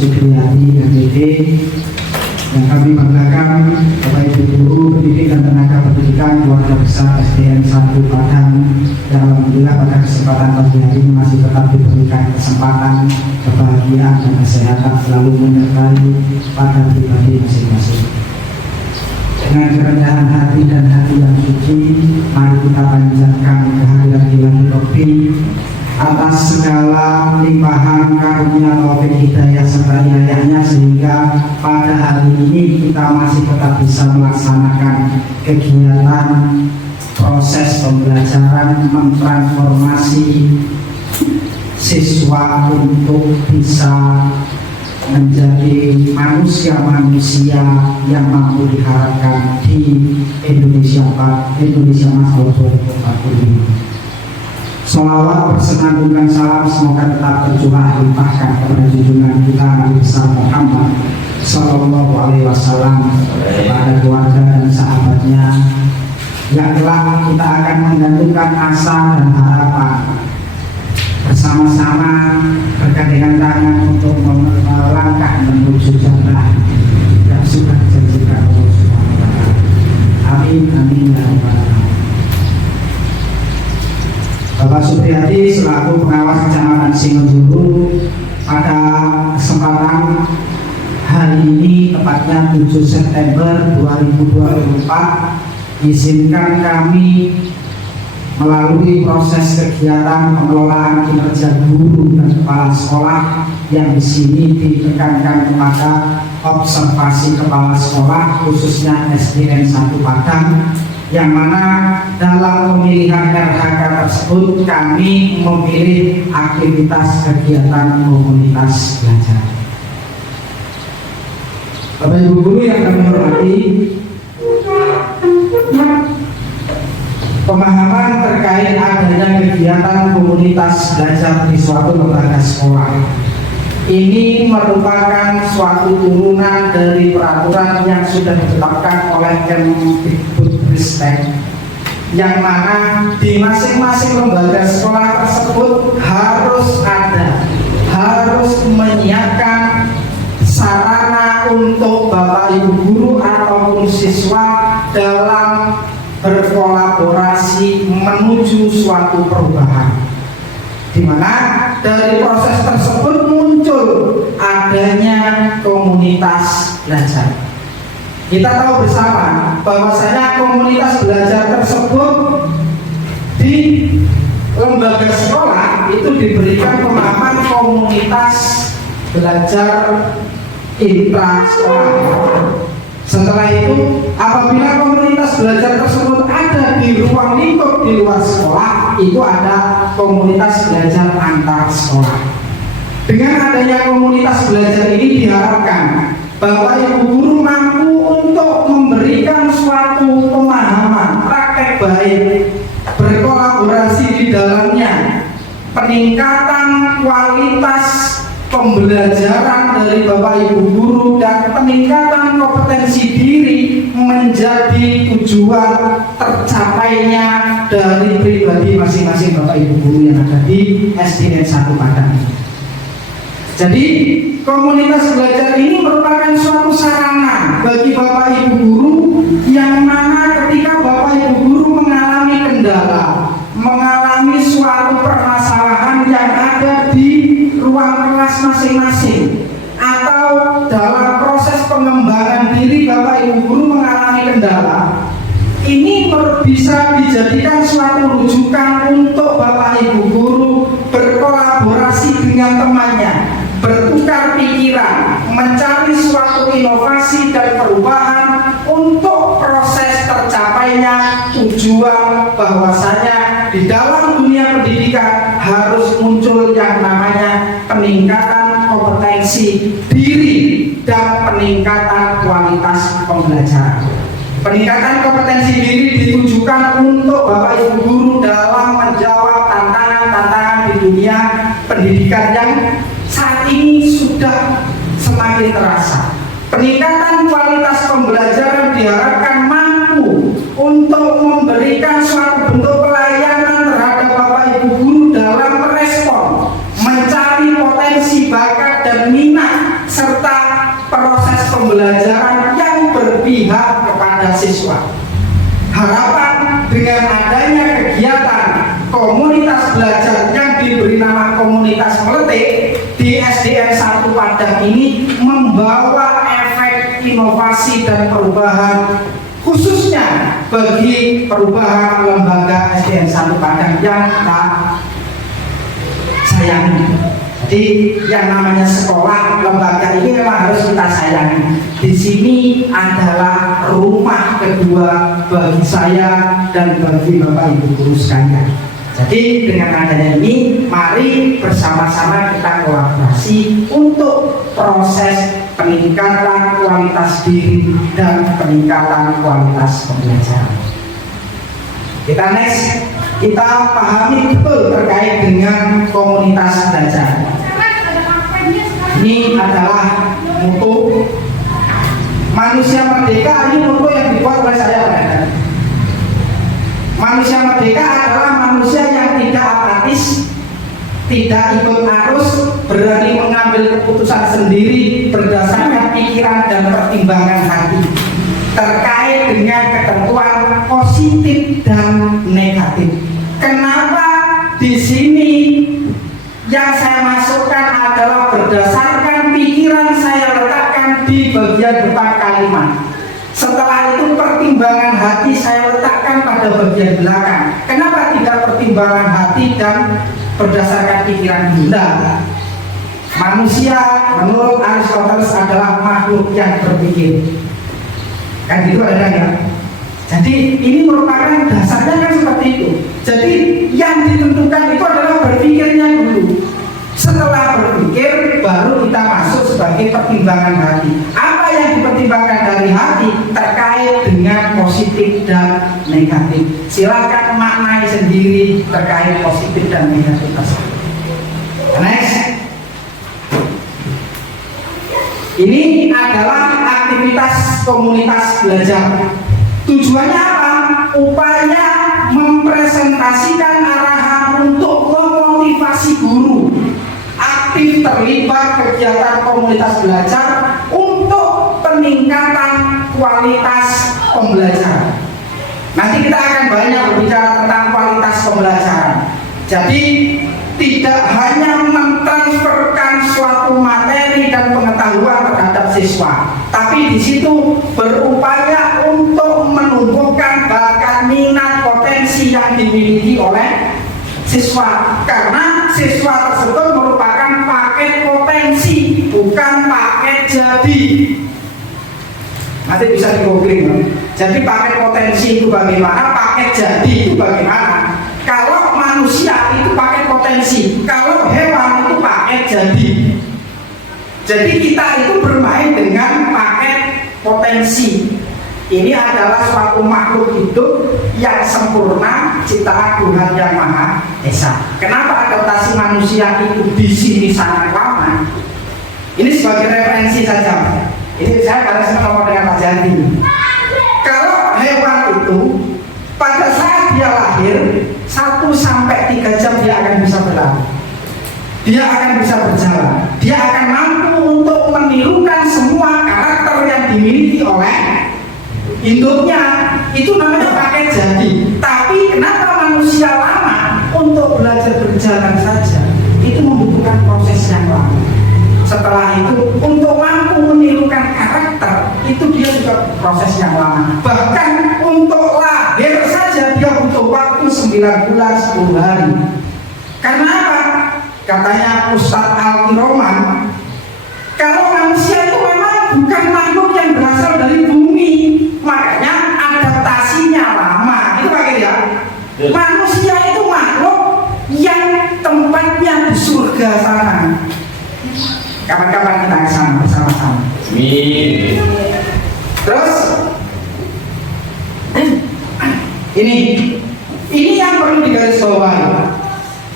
Supriyadi MPD, yang kami banggakan Bapak Ibu Guru Pendidik dan Tenaga Pendidikan Keluarga Besar SDN 1 Padang, yang alhamdulillah pada kesempatan pagi hari ini masih tetap diberikan kesempatan, kebahagiaan dan kesehatan selalu menyertai pada pribadi masing-masing. Dengan kerendahan hati dan hati yang suci, mari kita panjatkan kehadiran Ilahi Rabbi atas segala limpahan karunia taufik hidayah serta inayahnya, sehingga pada hari ini kita masih tetap bisa melaksanakan kegiatan proses pembelajaran mentransformasi siswa untuk bisa menjadi manusia-manusia yang mampu diharapkan di Indonesia Masa 2045. Sholawat bersenandungkan salam semoga tetap tercurah limpahkan kepada junjungan kita Nabi besar Muhammad Sallallahu Alaihi Wasallam, kepada keluarga dan sahabatnya yang kelak kita akan menggantungkan asa dan harapan bersama-sama bergandengan tangan untuk melangkah menuju jannah yang sudah dijanjikan Allah Subhanahu wa Ta'ala. Amin amin ya rabbal alamin. Bapak Supriyadi selaku pengawas Kecamatan Singojuru, pada kesempatan hari ini tepatnya 7 September 2024 izinkan kami melalui proses kegiatan pengelolaan kinerja guru dan kepala sekolah yang di sini ditekankan kepada observasi kepala sekolah khususnya SDN 1 Padang, yang mana dalam pemilihan RHK tersebut kami memilih aktivitas kegiatan komunitas belajar. Bapak Ibu Guru yang kami hormati, pemahaman terkait adanya kegiatan komunitas belajar di suatu lembaga sekolah ini merupakan suatu turunan dari peraturan yang sudah ditetapkan oleh Kemdikbudristek, yang mana di masing-masing lembaga sekolah tersebut harus menyiapkan sarana untuk Bapak Ibu Guru ataupun siswa dalam berkolaborasi menuju suatu perubahan, di mana dari proses tersebut muncul adanya komunitas belajar. Kita tahu bersama bahwasanya komunitas belajar tersebut di lembaga sekolah itu diberikan pemahaman komunitas belajar intrasekolah. Setelah itu, apabila komunitas belajar tersebut ada di ruang lingkup di luar sekolah, itu ada komunitas belajar antar sekolah. Dengan adanya komunitas belajar ini diharapkan bahwa Ibu Guru mampu untuk memberikan suatu pemahaman praktek baik, berkolaborasi di dalamnya, peningkatan kualitas pembelajaran dari Bapak Ibu Guru dan peningkatan kompetensi diri menjadi tujuan tercapainya dari pribadi masing-masing Bapak Ibu Guru yang ada di SDN 1 Padang. Jadi komunitas belajar ini merupakan suatu sarana bagi Bapak Ibu Guru, yang mana ketika Bapak Ibu Guru mengalami kendala, mengalami suatu permasalahan yang ada di ruang kelas masing-masing, atau dalam proses pengembangan diri Bapak Ibu Guru mengalami kendala, ini bisa dijadikan suatu rujukan untuk Bapak Ibu Guru berkolaborasi dengan temannya, bertukar pikiran, mencari suatu inovasi dan perubahan untuk proses tercapainya tujuan bahwasanya di dalam dunia pendidikan harus muncul yang namanya peningkatan kompetensi diri dan peningkatan kualitas pembelajaran. Peningkatan kompetensi diri ditujukan untuk Bapak Ibu Guru dalam menjawab tantangan-tantangan di dunia pendidikan yang saat ini sudah semakin terasa. Peningkatan kualitas pembelajaran diharapkan mampu untuk memberikan suatu bentuk pelayanan terhadap Bapak Ibu Guru dalam merespon, mencari potensi bakat dan minat komunitas Meletik di SDN 1 Padang ini membawa efek inovasi dan perubahan, khususnya bagi perubahan lembaga SDN 1 Padang yang kita sayangi. Jadi yang namanya sekolah, lembaga ini memang harus kita sayangi. Di sini adalah rumah kedua bagi saya dan bagi Bapak Ibu guru sekalian. Jadi dengan adanya ini, mari bersama-sama kita kolaborasi untuk proses peningkatan kualitas diri dan peningkatan kualitas pembelajaran. Kita next, kita pahami betul terkait dengan komunitas belajar. Ini adalah mutu manusia merdeka. Ini mutu yang dibuat oleh saya. Manusia merdeka adalah manusia yang tidak apatis, tidak ikut arus, berani mengambil keputusan sendiri berdasarkan pikiran dan pertimbangan hati terkait dengan ketentuan positif dan negatif. Kenapa di sini yang saya masukkan adalah berdasarkan pikiran saya letakkan di bagian depan kalimat. Setelah itu pertimbangan hati saya letakkan pada bagian belakang. Kenapa tidak pertimbangan hati dan berdasarkan pikiran gila? Manusia menurut Aristoteles adalah makhluk yang berpikir. Kan gitu ada ya? Jadi ini merupakan dasarnya kan seperti itu. Jadi yang ditentukan itu adalah berpikirnya dulu. Setelah berpikir baru kita masuk sebagai pertimbangan hati. Apa yang dipertimbangkan dari hati terkait dengan positif dan negatif. Silakan maknai sendiri terkait positif dan negatif tersebut. Next. Ini adalah aktivitas komunitas belajar. Tujuannya apa? Upaya mempresentasikan arahan untuk memotivasi guru aktif terlibat kegiatan komunitas belajar untuk peningkatan kualitas pembelajaran. Nanti kita akan banyak berbicara tentang kualitas pembelajaran. Jadi tidak hanya mentransferkan suatu materi dan pengetahuan terhadap siswa, tapi di situ berupaya untuk menumbuhkan bakat, minat, potensi yang dimiliki oleh siswa, karena siswa tersebut merupakan paket potensi, bukan paket jadi. Nanti bisa di googling. Jadi paket potensi itu bagaimana, paket jadi itu bagaimana. Kalau manusia itu paket potensi, kalau hewan itu paket jadi. Jadi kita itu bermain dengan paket potensi. Ini adalah suatu makhluk hidup yang sempurna, ciptaan Tuhan yang Maha Esa. Kenapa adaptasi manusia itu di sini sangat lama? Ini sebagai referensi saja. Ini saya kadang senang ngomong dengan Pak Jandi. Kalau hewan itu pada saat dia lahir 1 sampai 3 jam dia akan bisa berlari. Dia akan bisa berjalan. Dia akan mampu untuk menirukan semua karakter yang dimiliki oleh induknya. Itu namanya paket jadi. Tapi kenapa manusia lama untuk belajar berjalan saja? Itu membutuhkan proses yang lama. Setelah itu untuk mampu menirukan karakter itu dia juga proses yang lama. Bahkan untuk lahir saja dia butuh waktu 9 bulan 10 hari. Karena apa? Katanya Ustadz Al-Kiroman, kalau manusia itu memang bukan makhluk yang berasal dari bumi, makanya adaptasinya lama. Itu pakai ya. Manusia itu makhluk yang tempatnya di surga sana. Kapan-kapan kita ke sana bersama-sama. Terus ini yang perlu digarisbawahi.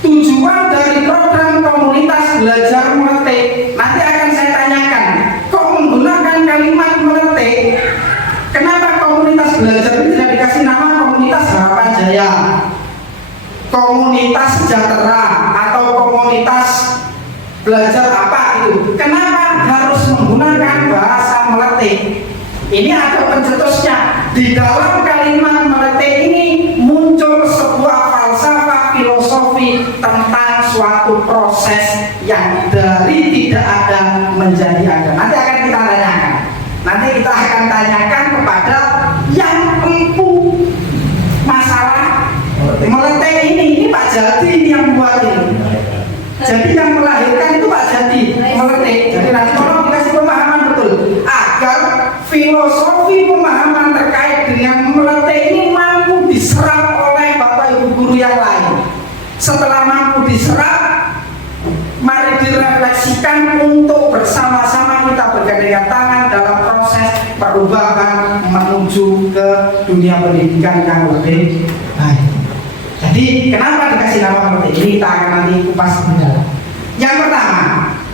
Tujuan dari program komunitas belajar Meletik, nanti akan saya tanyakan, kok menggunakan kalimat Meletik? Kenapa komunitas belajar ini tidak dikasih nama komunitas Harapan Jaya, komunitas sejahtera, atau komunitas belajar apa itu? Kenapa harus menggunakan bahasa Meletik? Ini ada pencetusnya. Di dalam kalimat Meletik ini muncul sebuah falsafah filosofi tentang suatu proses yang dari tidak ada menjadi ada. Nanti akan kita tanyakan. Nanti kita akan tanyakan kepada yang empu masalah meletek ini Pak Jati ini yang buat ini. Jadi yang melahirkan itu Pak Jati meletek. Jadi nanti tolong dikasih pemahaman betul agar filosofi pemahaman terkait dengan meletek ini mampu diserap oleh Bapak Ibu guru yang lain. Setelah mampu diserap, mari direfleksikan untuk bersama-sama kita bergandengan tangan dalam proses perubahan menuju ke dunia pendidikan yang lebih baik. Jadi kenapa dikasih nama seperti ini, kita akan nanti kupas lebih dalam. Yang pertama,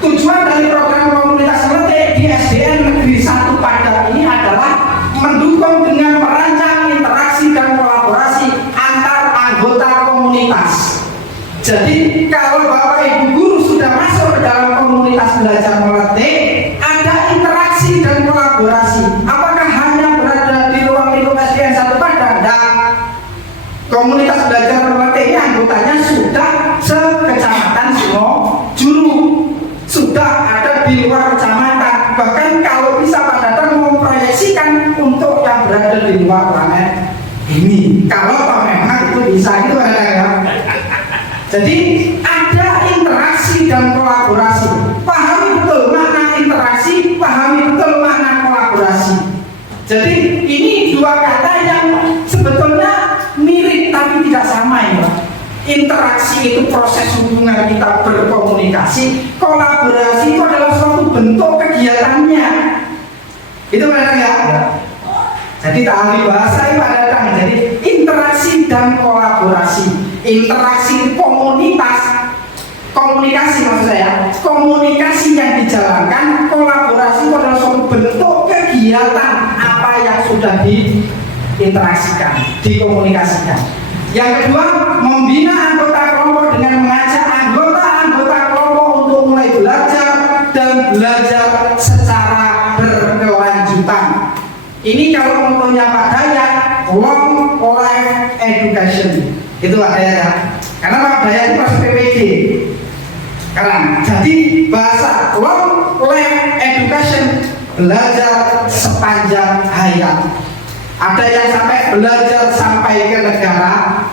tujuan dari program komunitas meletek di SDN Negeri 1 Padang ini adalah mendukung dengan merancang interaksi dan kolaborasi antar anggota komunitas. Jadi kalau Bapak Ibu guru sudah masuk ke dalam komunitas belajar meletek, ada interaksi dan kolaborasi. Apakah hanya berada di ruang lingkup SDN 1 Padang? Dan komunitas belajar meletek ini anggotanya sudah sekecamatan Juru, sudah ada di luar kecamatan. Bahkan kalau bisa Pak Dadang memproyeksikan untuk yang berada di luar planet ini. Kalau memang itu bisa itu ada ya. Jadi ada interaksi dan kolaborasi. Pahami betul makna interaksi, pahami betul makna kolaborasi. Jadi ini dua kata yang sebetulnya mirip tapi tidak sama ya. Interaksi itu proses hubungan kita berkomunikasi, kolaborasi itu adalah suatu bentuk kegiatannya. Itu benar ya? Jadi tak ahli bahasa itu ada kan. Jadi interaksi dan kolaborasi. Interaksi komunikasi maksud saya, komunikasi yang dijalankan, kolaborasi itu adalah suatu bentuk kegiatan apa yang sudah diinteraksikan, dikomunikasikan. Yang kedua, membina anggota kelompok dengan mengajak anggota kelompok untuk mulai belajar dan belajar secara berkelanjutan. Ini kalau contohnya Pak Dayak, long life education. Itu ada ya, karena Pak Dayak itu masih PPG. Keren. Jadi bahasa long life education, belajar sepanjang hayat. Ada yang sampai belajar sampai ke negara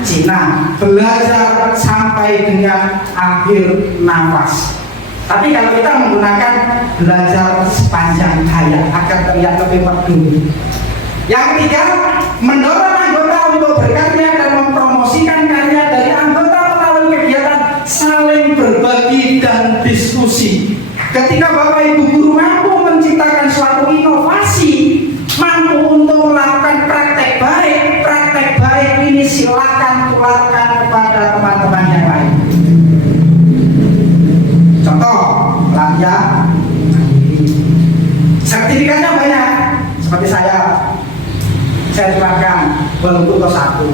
Cina, belajar sampai dengan akhir nafas. Tapi kalau kita menggunakan belajar sepanjang hayat agar terlihat lebih merdu. Yang ketiga, mendorong anggota untuk berkarya dan mempromosikan karya dari anggota melalui kegiatan saling berbagi dan diskusi. Ketika Bapak Ibu guru mampu menciptakan suatu inovasi, mampu untuk melakukan praktek baik ini silakan tularkan kepada teman-teman yang lain. Contoh, latihan sertifikatnya banyak. Seperti saya tularkan bentuk ke 1.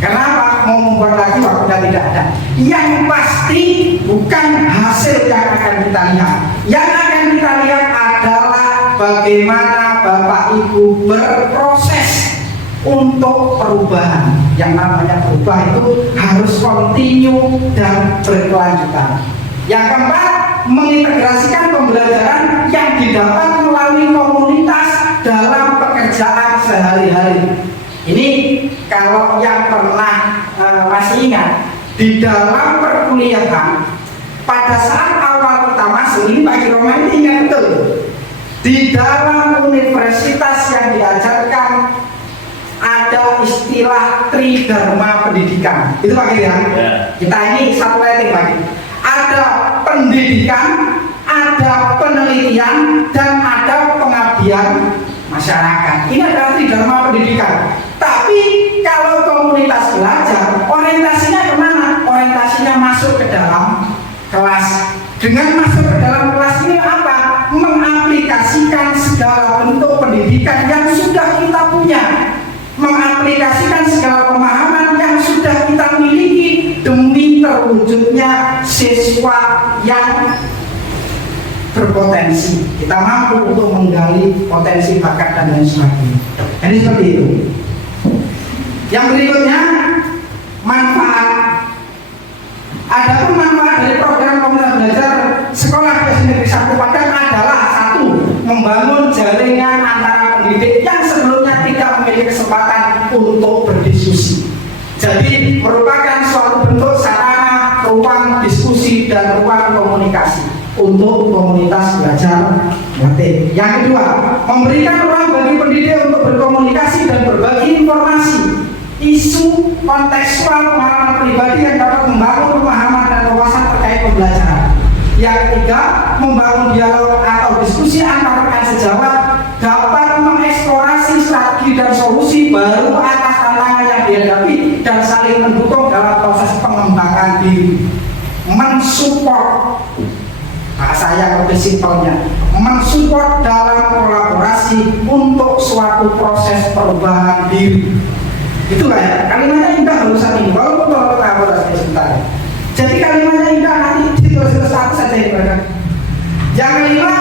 Kenapa? Mau membuat lagi waktunya tidak ada. Yang pasti bukan hasil yang akan kita lihat. Yang akan kita lihat adalah bagaimana Bapak Ibu berproses untuk perubahan. Yang namanya perubahan itu harus kontinu dan berkelanjutan. Yang keempat, mengintegrasikan pembelajaran yang didapat melalui komunitas dalam pekerjaan sehari-hari. Ini kalau yang pernah masih ingat, di dalam perkuliahan pada saat awal kita masuk, ini Pak Kiroman ini ingat betul, di dalam universitas yang diajarkan ada istilah tridharma pendidikan. Itu Pak Kir ya? Kita ini satu rating Pak Kir. Ada pendidikan, ada penelitian, dan ada pengabdian masyarakat. Ini adalah tridharma pendidikan. Tapi kalau komunitas belajar, orientasinya kemana? Orientasinya masuk ke dalam kelas. Dengan masuk ke dalam kelas ini apa? Mengaplikasikan segala bentuk pendidikan yang sudah kita punya, mengaplikasikan segala pemahaman yang sudah kita miliki demi terwujudnya siswa yang berpotensi. Kita mampu untuk menggali potensi bakat dan lain sebagainya. Jadi seperti itu. Yang berikutnya, manfaat. Adapun manfaat dari program untuk berdiskusi. Jadi merupakan suatu bentuk sarana ruang diskusi dan ruang komunikasi untuk komunitas belajar mengerti. Yang kedua, memberikan ruang bagi pendidik untuk berkomunikasi dan berbagi informasi, isu kontekstual pengalaman pribadi yang dapat membangun pemahaman dan wawasan terkait pembelajaran. Yang ketiga, membangun dialog atau diskusi antar rekan sejawat dapat mengeksplorasi strategi dan solusi baru atas tantangan yang dihadapi dan saling mendukung dalam proses pengembangan diri. Mensupport, bahasa yang lebih simpelnya, mensupport dalam kolaborasi untuk suatu proses perubahan diri. Itulah ya, kalimatnya indah barusan ini, walaupun kalau kolaborasi sebentar. Jadi kalimatnya indah, nanti ditulis satu saja ini mereka. Yang kelima,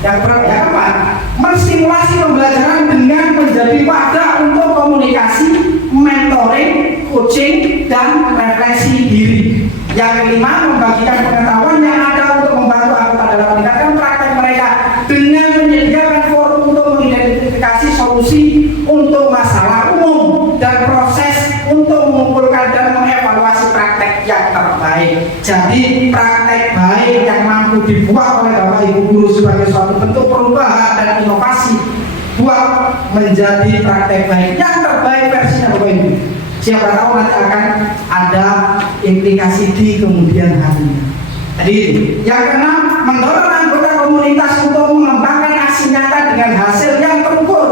yang keempat, menstimulasi pembelajaran dengan menjadi wadah untuk komunikasi, mentoring, coaching, dan refleksi diri. Yang kelima, membagikan pengetahuan yang ada untuk membantu anggota dalam meningkatkan praktek mereka dengan menyediakan forum untuk mengidentifikasi solusi untuk masalah umum dan proses untuk mengumpulkan dan mengevaluasi praktek yang terbaik. Jadi praktek baik yang mampu dibuat oleh Bapak Ibu guru sebagai suatu bentuk perubahan dan inovasi buat menjadi praktek baik yang terbaik versinya Bapak Ibu. Siapa tahu nanti akan ada implikasi di kemudian hari. Jadi yang keenam, mendorong anggota komunitas untuk mengembangkan aksi nyata dengan hasil yang terukur.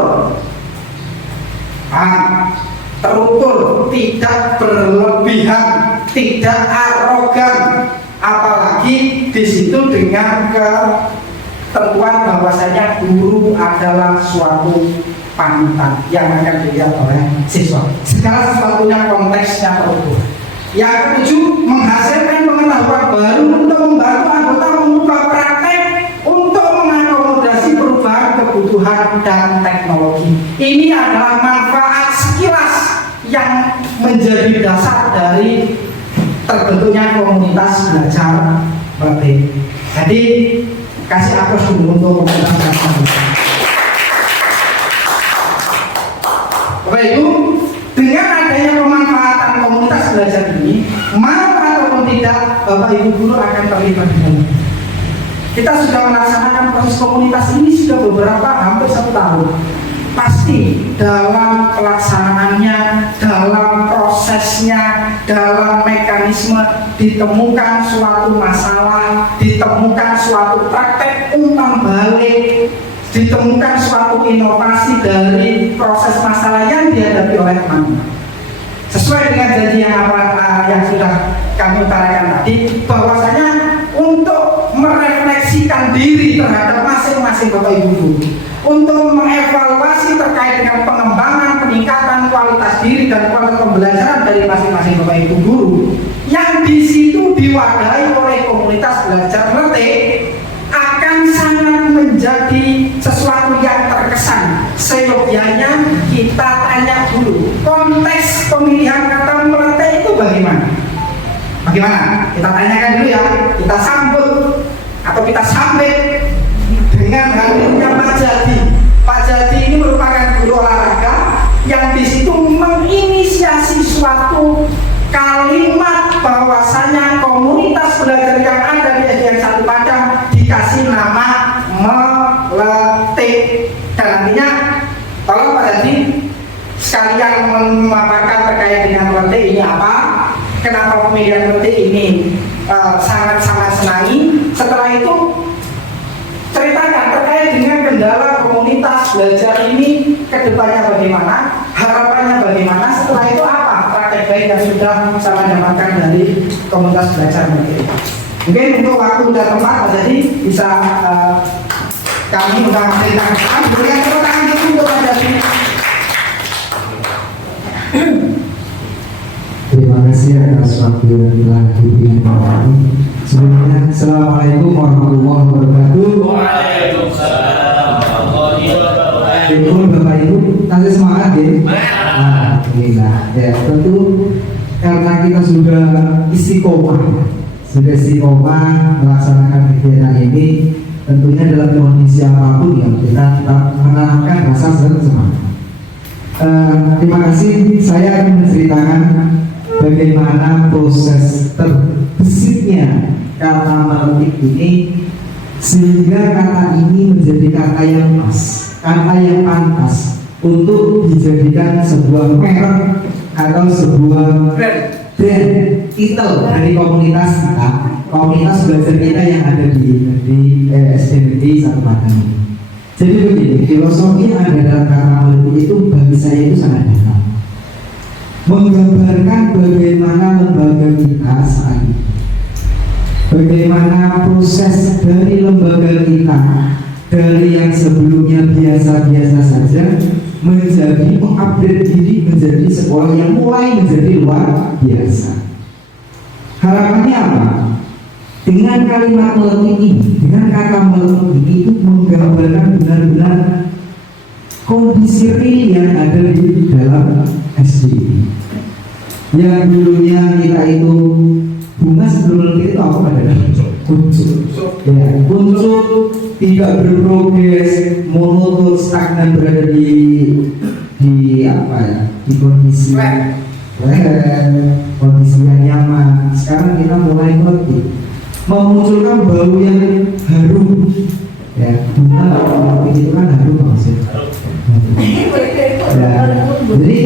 Terukur, tidak berlebihan, tidak arogan, apalagi di situ dengan ketentuan bahwasanya guru adalah suatu panutan yang akan dilihat oleh siswa. Segala sesuatunya konteksnya terukur. Yang ketujuh, menghasilkan pengetahuan baru untuk membantu anggota mengubah praktek untuk mengakomodasi perubahan kebutuhan dan teknologi. Ini adalah manfaat sekilas yang menjadi dasar dari terbentuknya komunitas belajar merdeka. Jadi kasih aplaus dulu untuk komunitas belajar merdeka. Bapak Ibu, dengan adanya pemanfaatan komunitas belajar ini, mau ataupun tidak, Bapak Ibu guru akan terlibat di dalam. Kita sudah melaksanakan proses komunitas ini sudah beberapa, hampir 1 tahun. Pasti dalam pelaksanaannya, dalam prosesnya, dalam mekanisme ditemukan suatu masalah, ditemukan suatu praktek umpan balik, ditemukan suatu inovasi dari proses masalah yang dihadapi oleh teman-teman. Sesuai dengan janji yang sudah kami utarakan tadi, bahwasanya untuk merefleksikan diri terhadap masing-masing Bapak Ibu guru, untuk mengevaluasi terkait dengan pengembangan, peningkatan kualitas diri dan kualitas pembelajaran dari masing-masing Bapak Ibu guru, yang di situ diwadahi oleh komunitas belajar merdeka, akan sangat menjadi sesuatu yang terkesan. Seyogyanya kita tanya dulu, konteks pemilihan kata merdeka itu bagaimana? Bagaimana? Kita tanyakan dulu ya, kita sambut atau kita sambit dengan hadirnya Pak Jadi. Pak Jadi ini merupakan guru olahraga yang di situ menginisiasi suatu kalimat bahwasanya komunitas belajar yang ada di SDN 1 Padang dikasih nama meletik. Dan nantinya tolong Pak Jadi sekalian memaparkan terkait dengan meletik ini apa, kenapa pemilihan meletik ini sangat-sangat senangi. Setelah itu ceritakan terkait dengan kendala komunitas belajar ini kedepannya bagaimana, harapannya bagaimana, setelah itu apa praktek baik yang sudah sama dapatkan dari komunitas belajar merdeka. Mungkin untuk waktu dan tempat jadi bisa kami undang ceritakan, berikan tepuk tangan dulu untuk Pak Jadi. Terima kasih atas waktu yang telah diberikan. Sebelumnya, Assalamualaikum warahmatullahi wabarakatuh. Waalaikumsalam warahmatullahi wabarakatuh. Ibu, Bapak Ibu, kasih semangat ya. Alhamdulillah. Ya, tentu karena kita sudah istiqomah melaksanakan kegiatan ini, tentunya dalam kondisi apapun ya kita tetap menanamkan rasa semangat. Terima kasih. Saya akan menceritakan bagaimana proses terbesitnya kata meletik ini sehingga kata ini menjadi kata yang pas, kata yang pantas untuk dijadikan sebuah merek atau sebuah brand titel dari komunitas kita, komunitas belajar kita yang ada di SDNT Satu Padang ini. Jadi begini, filosofi yang ada dalam kata meletik itu bagi saya itu sangat dalam, menggambarkan bagaimana lembaga kita saat ini, bagaimana proses dari lembaga kita dari yang sebelumnya biasa-biasa saja menjadi mengupgrade diri menjadi sekolah yang mulai menjadi luar biasa. Harapannya apa? Dengan kalimat meletik ini, dengan kata meletik ini itu menggambarkan benar-benar kondisi real yang ada di dalam SD. Yang dulunya kita itu bunga sebelum itu apa adalah kuncup, ya kuncup, tidak berprogres, monoton, stagnan, berada di apa ya, di kondisi kondisi yang nyaman. Sekarang kita mulai meletik, memunculkan bau yang harum, ya bunga itu kan harum maksudnya. Ya, jadi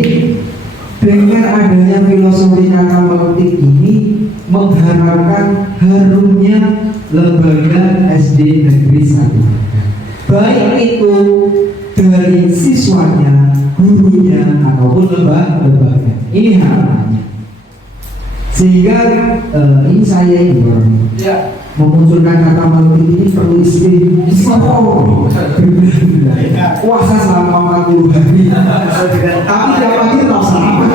dengan adanya filosofi kata meletik ini mengharapkan harumnya lembaga SD Negeri 1, baik itu dari siswanya, gurunya ataupun lembaga. Ini harapannya. Sehingga ini saya ini memunculkan kata meletik ini perlu istiqomah puasa selama 40 hari, tapi tiap pagi tetap sarapan.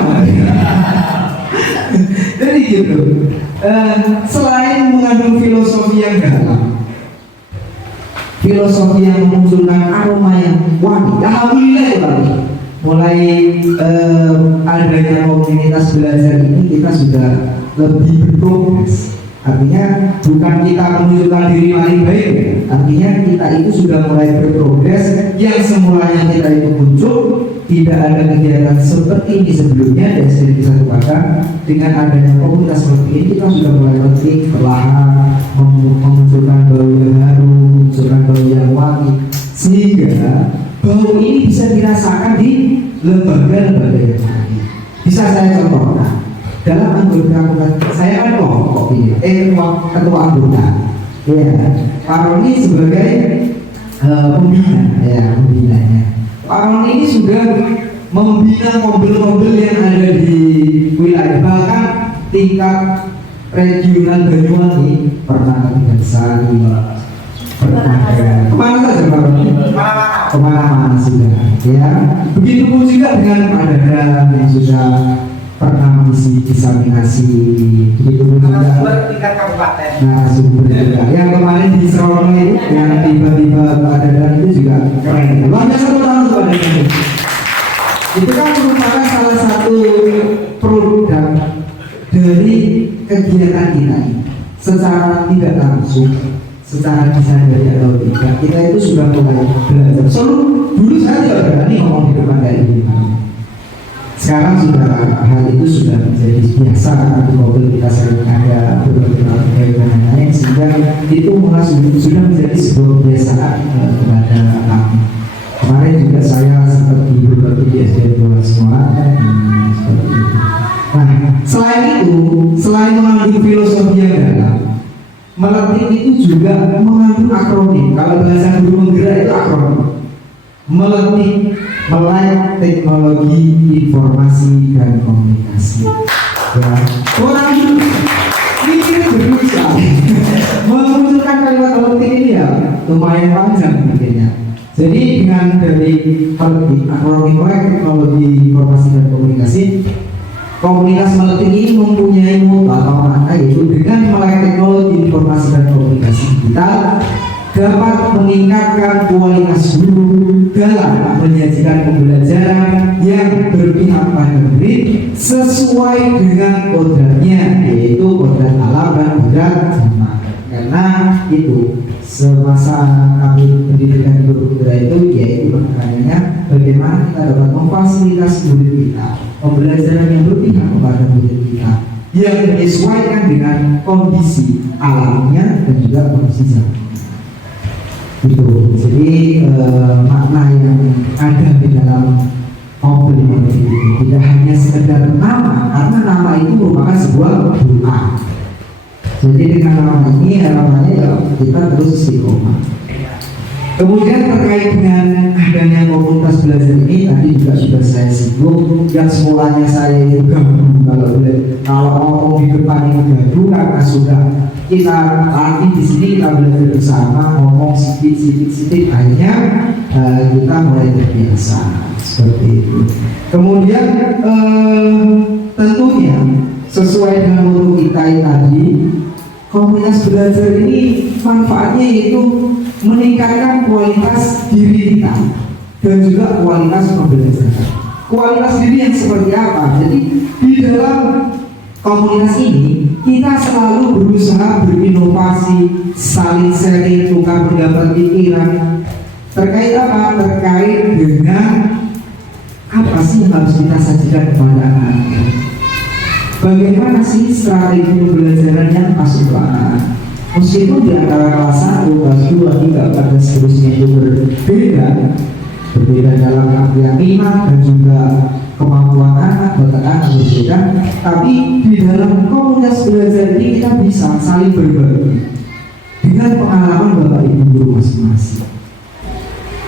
Jadi gitu. Selain mengandung filosofi yang dalam, filosofi yang memunculkan aroma yang wangi, alhamdulillah ya Pak. Mulai adanya komunitas belajar ini kita sudah lebih berprogres. Artinya bukan kita menunjukkan diri paling baik, artinya kita itu sudah mulai berprogres. Yang semulanya kita itu muncul, tidak ada kegiatan seperti ini sebelumnya dan SD Satu Padang. Dengan adanya komunitas seperti ini kita sudah mulai memetik perlahan, memunculkan bau yang harum, memunculkan bau yang wangi, sehingga bau ini bisa dirasakan di lembaga-lembaga yang lain. Bisa saya contohkan. Dalam anggota saya kan kelompok ini, ketua anggota, ya, Pak Roni sebagai pembina, ya pembinanya. Pak Roni ini sudah membina mobil-mobil yang ada di wilayah, bahkan tingkat regional Banyuwangi, pernah ke Tegansari, pernah kemana saja Pak Roni? Kemana-mana sudah, ya. Begitu pun juga dengan Pak Dadang yang sudah pernah mengisi disaminasi, begitu juga tingkat kabupaten. Nah, sumber juga. Yang kemarin di Sorono itu, yang tiba-tiba ada dan itu juga keren. Luar biasa tahun itu ada itu. Itu kan merupakan salah satu produk dari kegiatan kita ini. Secara tidak langsung, secara disadari atau tidak, kita itu sudah mulai belajar. Dulu saya tidak berani ngomong di depan kayak gini. Sekarang sudah hal itu sudah menjadi biasa karena di mobil kita sering ada berbagai dan lain-lain, sehingga itu mulai sudah menjadi sebuah kebiasaan kepada kami. Kemarin juga saya sempat berbagi di SD 2 sekolah seperti itu. Nah, selain itu, selain mengandung filosofi yang dalam, meletik itu juga mengandung akronim. Kalau bahasa guru menggerak itu akronim. Meletik, melek teknologi informasi dan komunikasi. Ya, orang ini berusaha memunculkan kalimat meletik ini ya lumayan panjang mungkinnya. Jadi dengan dari meletik, akronim melek teknologi informasi dan komunikasi, komunitas meletik ini mempunyai moto atau makna, yaitu dengan melek teknologi informasi dan komunikasi kita dapat meningkatkan kualitas guru dalam menyajikan pembelajaran yang berpihak pada murid sesuai dengan kodratnya, yaitu kodrat alam dan kodrat zaman. Karena itu semasa kami pendidikan guru itu yaitu makanya bagaimana kita dapat memfasilitasi murid kita pembelajaran yang berpihak kepada murid kita yang menyesuaikan dengan kondisi alamnya dan juga kondisi zaman. Itu jadi makna yang ada di dalam mobil ini tidak hanya sekedar nama, karena nama itu merupakan sebuah doa. Jadi dengan nama ini harapannya ya kita terus istiqomah. Kemudian terkait dengan adanya komunitas belajar ini tadi juga sudah saya singgung, yang semulanya saya itu gabung kalau ngomong di depan itu gaduh karena sudah kita latih di sini, kita belajar bersama ngomong sedikit akhirnya kita mulai terbiasa seperti itu. Kemudian tentunya sesuai dengan mutu kita yang tadi, komunitas belajar ini manfaatnya yaitu meningkatkan kualitas diri kita dan juga kualitas pembelajaran. Kualitas diri yang seperti apa? Jadi di dalam komunitas ini kita selalu berusaha berinovasi, saling sharing, tukar pendapat pikiran terkait apa? Terkait dengan apa sih yang harus kita sajikan kepada anak-anak. Bagaimana sih strategi pembelajaran yang masuk ke anak? Meskipun di antara kelas 1, kelas 2, 3, dan seterusnya itu berbeda dalam artian minat dan juga kemampuan anak, bakat anak berbeda, tapi di dalam komunitas belajar ini kita bisa saling berbagi dengan pengalaman bapak ibu guru masing-masing.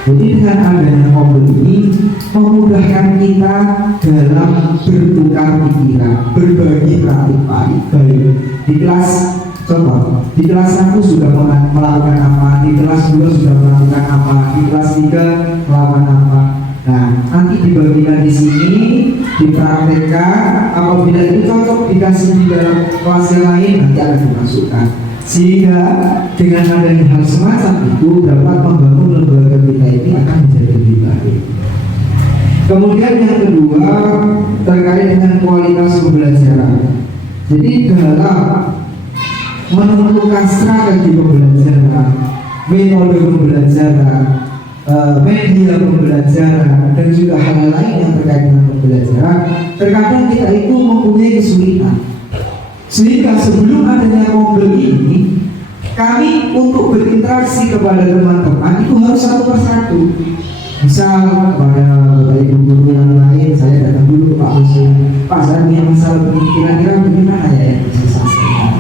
Jadi dengan adanya mobil ini memudahkan kita dalam bertukar pikiran, berbagi praktik baik di kelas. Contoh, di kelas 1 sudah melakukan apa, di kelas 2 sudah melakukan apa, di kelas 3 melakukan apa. Nah, nanti dibagikan di sini, dipraktekkan, apabila itu cocok dikasih di dalam kelas yang lain nanti akan dimasukkan. Sehingga dengan adanya hal semacam itu dapat membangun lembaga kita ini akan menjadi lebih baik. Kemudian yang kedua terkait dengan kualitas pembelajaran. Jadi dalam menentukan strategi pembelajaran, metode pembelajaran, media pembelajaran, dan juga hal lain yang terkait dengan pembelajaran, terkadang kita itu mempunyai kesulitan. Sehingga sebelum adanya mobil ini, kami untuk berinteraksi kepada teman-teman itu harus satu persatu. Misal kepada bapak ibu guru yang lain, saya datang dulu ke Pak Musi, Pak saya punya masalah begini, kira-kira bagaimana ya yang bisa saya selesaikan?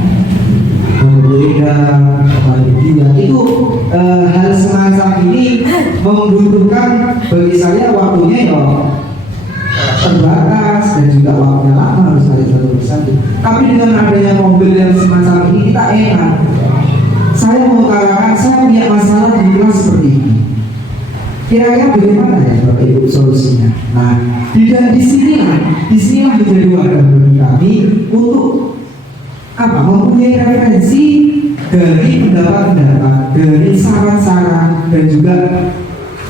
Berbeda kepada dia itu hal semacam ini membutuhkan bagi saya waktunya ya terbatas dan juga waktunya lama, harus ada satu persatu. Tapi dengan adanya mobil yang semacam ini kita enak. Saya mengutarakan saya punya masalah di kelas seperti ini. Kira-kira bagaimana ya Bapak Ibu solusinya? Nah, disinilah menjadi wadah bagi kami untuk apa? Mempunyai referensi dari pendapat-pendapat, dari saran-saran dan juga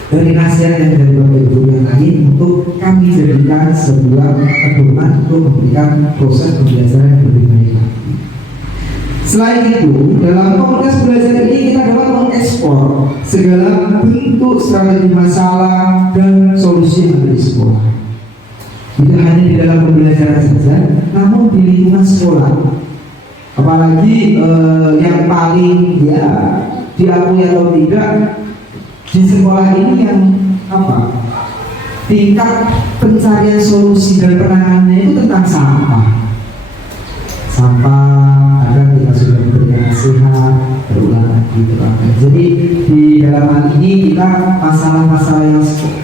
dari nasihat yang dari Bapak Ibu yang lain untuk kami jadikan sebuah pedoman untuk memberikan proses pembelajaran yang lebih baik lagi. Selain itu, dalam komunitas belajar ini kita dapat mengekspor segala bentuk strategi masalah dan solusi yang ada di sekolah. Tidak hanya di dalam pembelajaran saja, namun di lingkungan sekolah. Apalagi yang paling ya diakui atau tidak di sekolah ini yang apa? Tingkat pencarian solusi dan penanganannya itu tentang sampah. Kadang kita sudah memberikan nasihat berulang lagi. Jadi di dalam hal ini kita masalah-masalah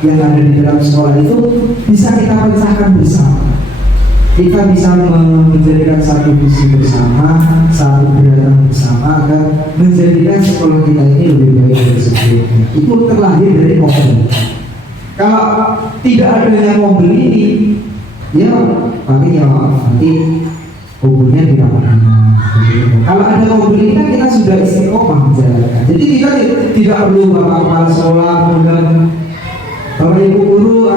yang ada di dalam sekolah itu bisa kita pecahkan bersama. Kita bisa menjadikan satu visi bersama, satu gerakan bersama agar menjadikan sekolah kita ini lebih baik dari sebelumnya. Itu terlahir dari mobil. Kalau tidak adanya mobil ini, ya paling ya nanti mobilnya tidak pernah. Kalau ada mobil ini kan kita sudah istiqomah menjalankan. Jadi kita tidak perlu bapak kepala sekolah kemudian Bapak Ibu guru,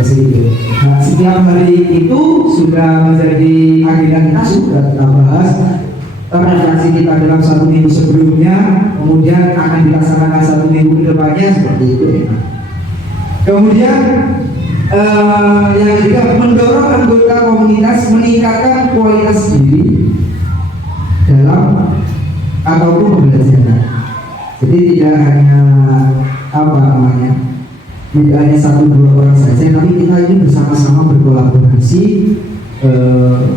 sedikit. Nah, setiap hari itu sudah menjadi agenda kita, sudah kita bahas. Refleksi kita dalam 1 minggu sebelumnya, kemudian akan dilaksanakan 1 minggu ke depannya, seperti itu ya. Kemudian yang juga mendorong anggota komunitas meningkatkan kualitas diri dalam ataupun pembelajaran. Jadi tidak hanya tidak hanya 1-2 orang saja, tapi kita ini bersama-sama berkolaborasi,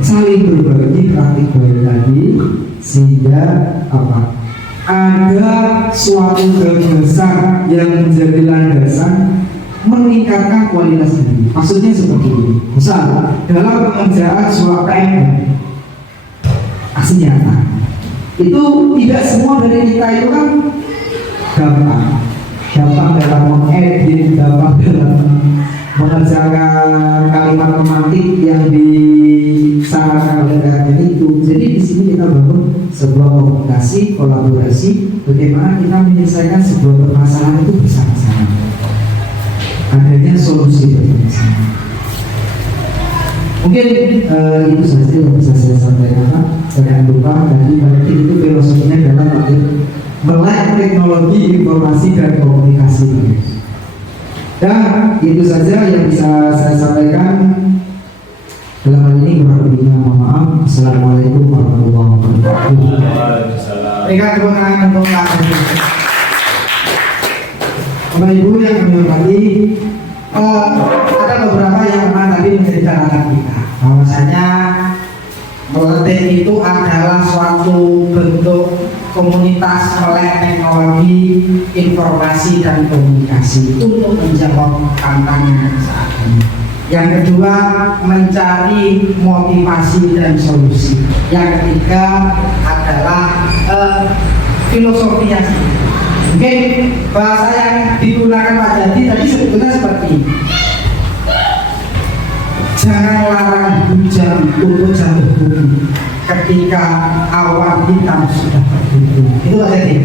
saling berbagi praktik baik tadi, sehingga ada suatu gagasan yang menjadi landasan meningkatkan kualitas diri. Maksudnya seperti ini. Misal dalam pengerjaan suatu PM aksi nyata, itu tidak semua dari kita itu kan gampang dalam mengedit, gampang dalam mengerjakan kalimat romantik yang disarankan oleh karya itu. Jadi di sini kita bangun sebuah komunikasi, kolaborasi, bagaimana kita menyelesaikan sebuah permasalahan itu bersama-sama. Adanya solusi bersama. Mungkin itu saja yang bisa saya sampaikan. Jangan lupa tadi itu filosofinya dalam melek teknologi informasi dan komunikasi. Dan itu saja yang bisa saya sampaikan. Dalam hal ini kurang lebihnya mohon maaf. Assalamualaikum warahmatullahi wabarakatuh. Berikan tepuk tangan untuk Bapak Ibu yang kami hormati, ada beberapa yang memang tadi menjadi catatan kita, bahwasanya melek itu adalah suatu bentuk komunitas melek teknologi, informasi dan komunikasi untuk menjawab tantangan saat ini. Yang kedua, mencari motivasi dan solusi. Yang ketiga adalah filosofinya sendiri. Mungkin bahasa yang digunakan Pak Jadi tadi sebetulnya seperti ini. Jangan larang hujan untuk jatuh bumi ketika awan hitam sudah bertutup. Itu Pak Jadi.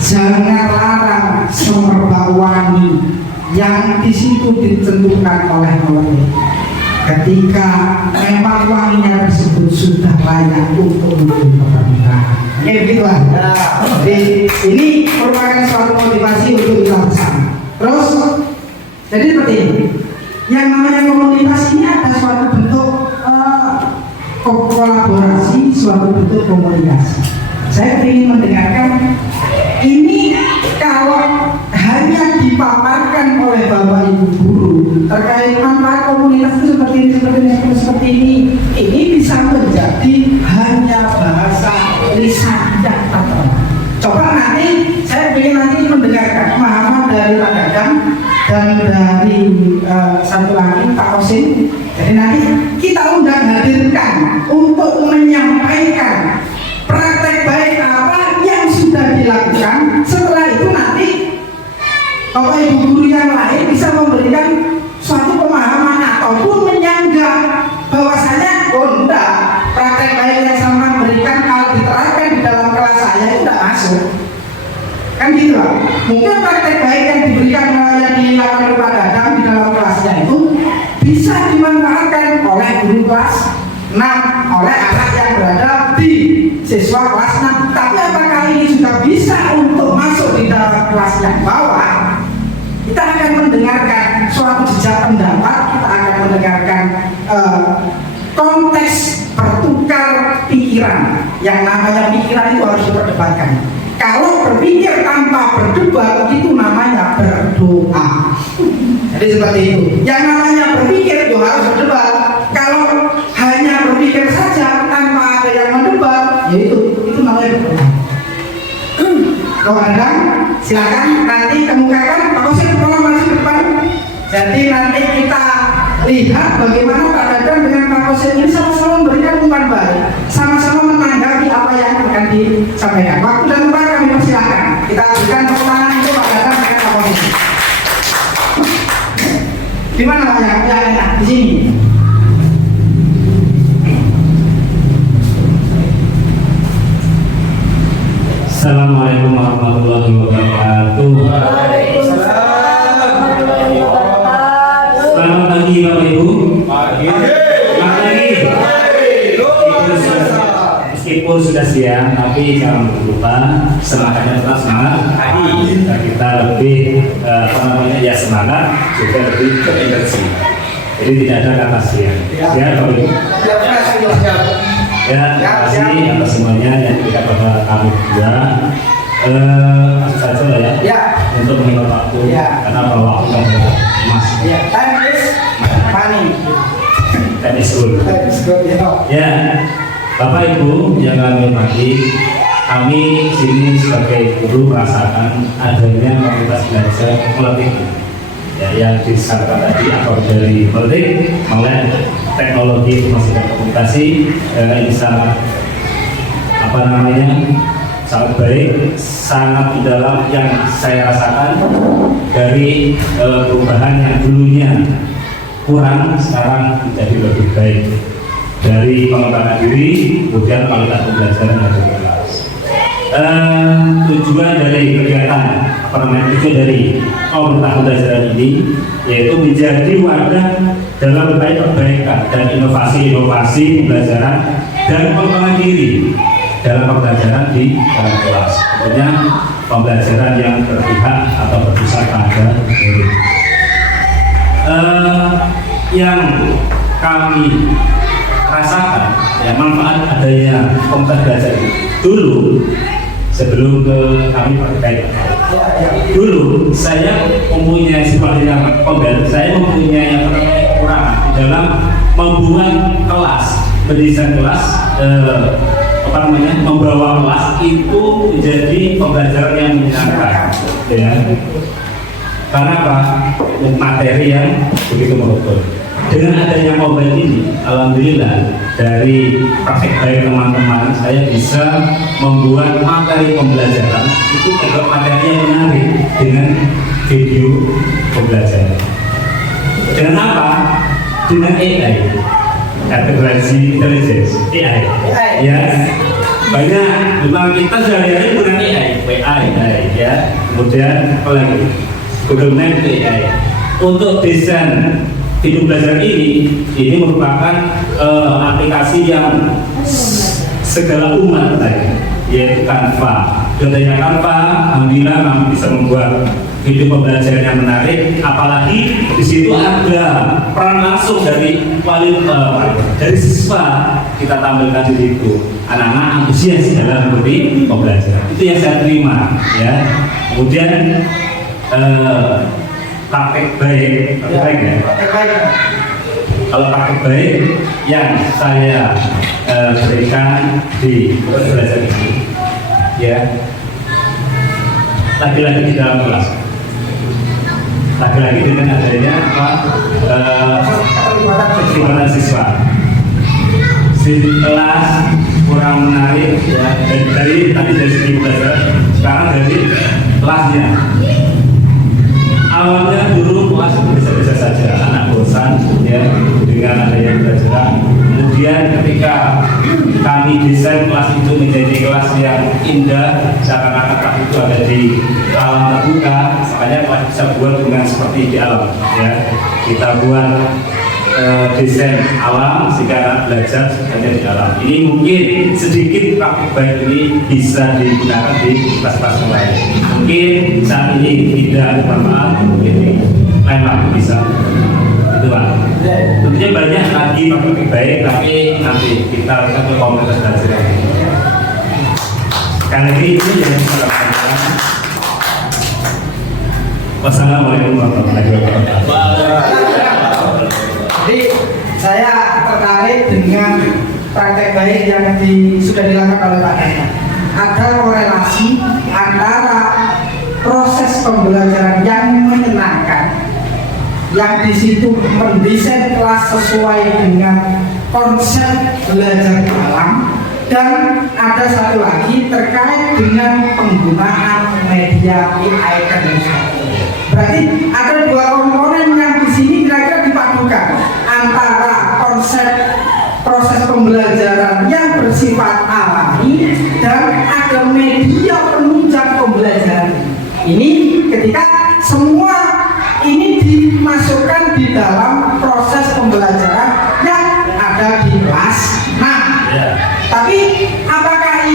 Jangan larang semerbak wangi yang di situ ditentukan oleh Allah ketika memang wanginya tersebut sudah layak untuk menjadi pernikahan. Ya begitu lah. Jadi ini merupakan suatu motivasi untuk kita bersama. Terus jadi seperti ini. Yang namanya komunitas ini ada suatu bentuk kolaborasi, suatu bentuk komunikasi. Saya ingin mendengarkan ini kalau hanya dipaparkan oleh Bapak Ibu guru terkait manfaat komunitas itu seperti ini bisa menjadi hanya bahasa lisan tidak tertentu. Coba nanti saya ingin nanti mendengarkan pemahaman dari Pak Dadang dan dari satu lagi Pak Kosim. Jadi nanti kita undang hadirkan untuk menyampaikan praktek baik apa yang sudah dilakukan. Setelah itu nanti Bapak Ibu guru yang lain bisa memberikan suatu pemahaman ataupun menyanggah bahwasanya enggak, praktek baik yang sama berikan kalau diterapkan di dalam kelas saya itu tidak masuk. Kan gitu lah. Mungkin praktek baik yang diberikan yang dilakukan Pak Dadang di dalam kelasnya itu bisa dimanfaatkan oleh guru kelas 6, oleh anak yang berada di siswa kelas 6. Tapi apakah ini sudah bisa untuk masuk di dalam kelas yang bawah? Kita akan mendengarkan suatu jejak pendapat, kita akan mendengarkan konteks bertukar pikiran. Yang namanya pikiran itu harus diperdebatkan. Kalau berpikir tanpa berdebat itu namanya berdoa. Jadi seperti itu. Yang namanya berpikir itu harus berdebat. Kalau hanya berpikir saja tanpa ada yang mendebat, yaitu namanya berdoa. Kalau ada, silakan nanti kemukakan. Pak Kosim tolong masuk ke depan. Jadi nanti kita lihat bagaimana Pak Dadang dengan Pak Kosim ini sama-sama memberikan umpan balik, sama-sama menanggapi apa yang akan disampaikan. Waktu dan tempat kami persilakan. Kita berikan tepuk tangan itu Pak Dadang dengan Pak Kosim. Di mana Pak yang enak? Di sini. Assalamualaikum warahmatullahi wabarakatuh. Waalaikumsalam. sudah siang, tapi jangan lupa semangatnya tetap semangat pagi. Kita lebih ya semangat juga lebih berenergi. Jadi tidak ada kata siang. Ya, Bapak Ibu. Ya, terima kasih atas semuanya yang kita pada kami juga. Langsung saja lah ya. Untuk menghemat waktu, karena kalau waktu kan emas. Time is money. Time is gold. Ya, Bapak Ibu yang kami hormati, kami sini sebagai guru merasakan adanya komunitas belajar melatih. Ya, yang disampaikan tadi akar dari melatih, mulai teknologi informasi dan komunikasi ini sangat sangat baik, sangat mendalam yang saya rasakan dari perubahan yang dulunya kurang sekarang menjadi lebih baik, dari pengembangan diri kemudian kualitas pembelajaran yang lebih kelas. Tujuan dari kegiatan tujuan dari komunitas pembelajaran ini yaitu menjadi wadah dalam berbagai perbaikan dan inovasi pembelajaran dan pengembangan diri dalam pembelajaran di dalam kelas. Tentunya pembelajaran yang berpihak atau berpusat pada murid. Yang kami rasakan ya manfaat adanya komunitas belajar ini. Dulu sebelum kami praktek, dulu saya mempunyai sifatnya pembelajar, saya mempunyai kekurangan di dalam membuat kelas, mendesain kelas, membawa kelas itu menjadi pembelajaran yang menyenangkan, ya. Karena apa? Materi yang begitu merupakan. Dengan adanya mobile ini, alhamdulillah dari praktek baik teman-teman, saya bisa membuat materi pembelajaran itu juga materi yang menarik dengan video pembelajaran. Dengan apa? Dengan AI, artificial intelligence, AI. Ya, banyak memang kita sehari-hari menggunakan AI, ya. Kemudian apa lagi? Google Maps AI. Untuk desain video belajar ini merupakan aplikasi yang segala umat yaitu Canva. Contohnya Canva, alhamdulillah kami bisa membuat video pembelajaran yang menarik. Apalagi di situ ada peran langsung dari dari siswa, kita tampilkan di situ. Anak-anak antusias dalam mengikuti pembelajaran. Itu yang saya terima, ya. Kemudian praktek baik ya. Kalau praktek baik yang saya berikan di belajar ini, ya, lagi-lagi di dalam kelas, lagi-lagi dengan adanya keterlibatan siswa. Kelas kurang menarik, ya, dari segi belajar, sekarang dari kelasnya. Awalnya dulu kelas bisa-bisa saja, anak bosan, ya, dengan adanya pelajaran. Kemudian ketika kami desain kelas itu menjadi kelas yang indah, seakan-akan kelas itu ada di alam terbuka, makanya kelas bisa buat dengan seperti di alam, ya. Kita buat desain alam sehingga anak belajar hanya di alam. Ini mungkin sedikit praktik baik ini bisa digunakan di kelas-kelas lain. Mungkin saat ini tidak bermanfaat, mungkin lain waktu bisa. Itu Pak. Tentunya banyak lagi praktik baik, tapi nanti kita akan ke komunitas belajar ini. Kali ini itu yang saya lakukan. Wassalamualaikum warahmatullahi wabarakatuh. Jadi saya tertarik dengan praktek baik yang sudah dilakukan oleh Pak Dana. Ada korelasi antara proses pembelajaran yang menyenangkan, yang di situ mendesain kelas sesuai dengan konsep belajar alam, dan ada satu lagi terkait dengan penggunaan media AI dan sebagainya. Berarti ada dua komponen yang di sini kira-kira dipadukan antara konsep proses pembelajaran yang bersifat alami dan ada media penunjang pembelajaran. Ini ketika semua ini dimasukkan di dalam proses pembelajaran yang ada di kelas. Nah, tapi apakah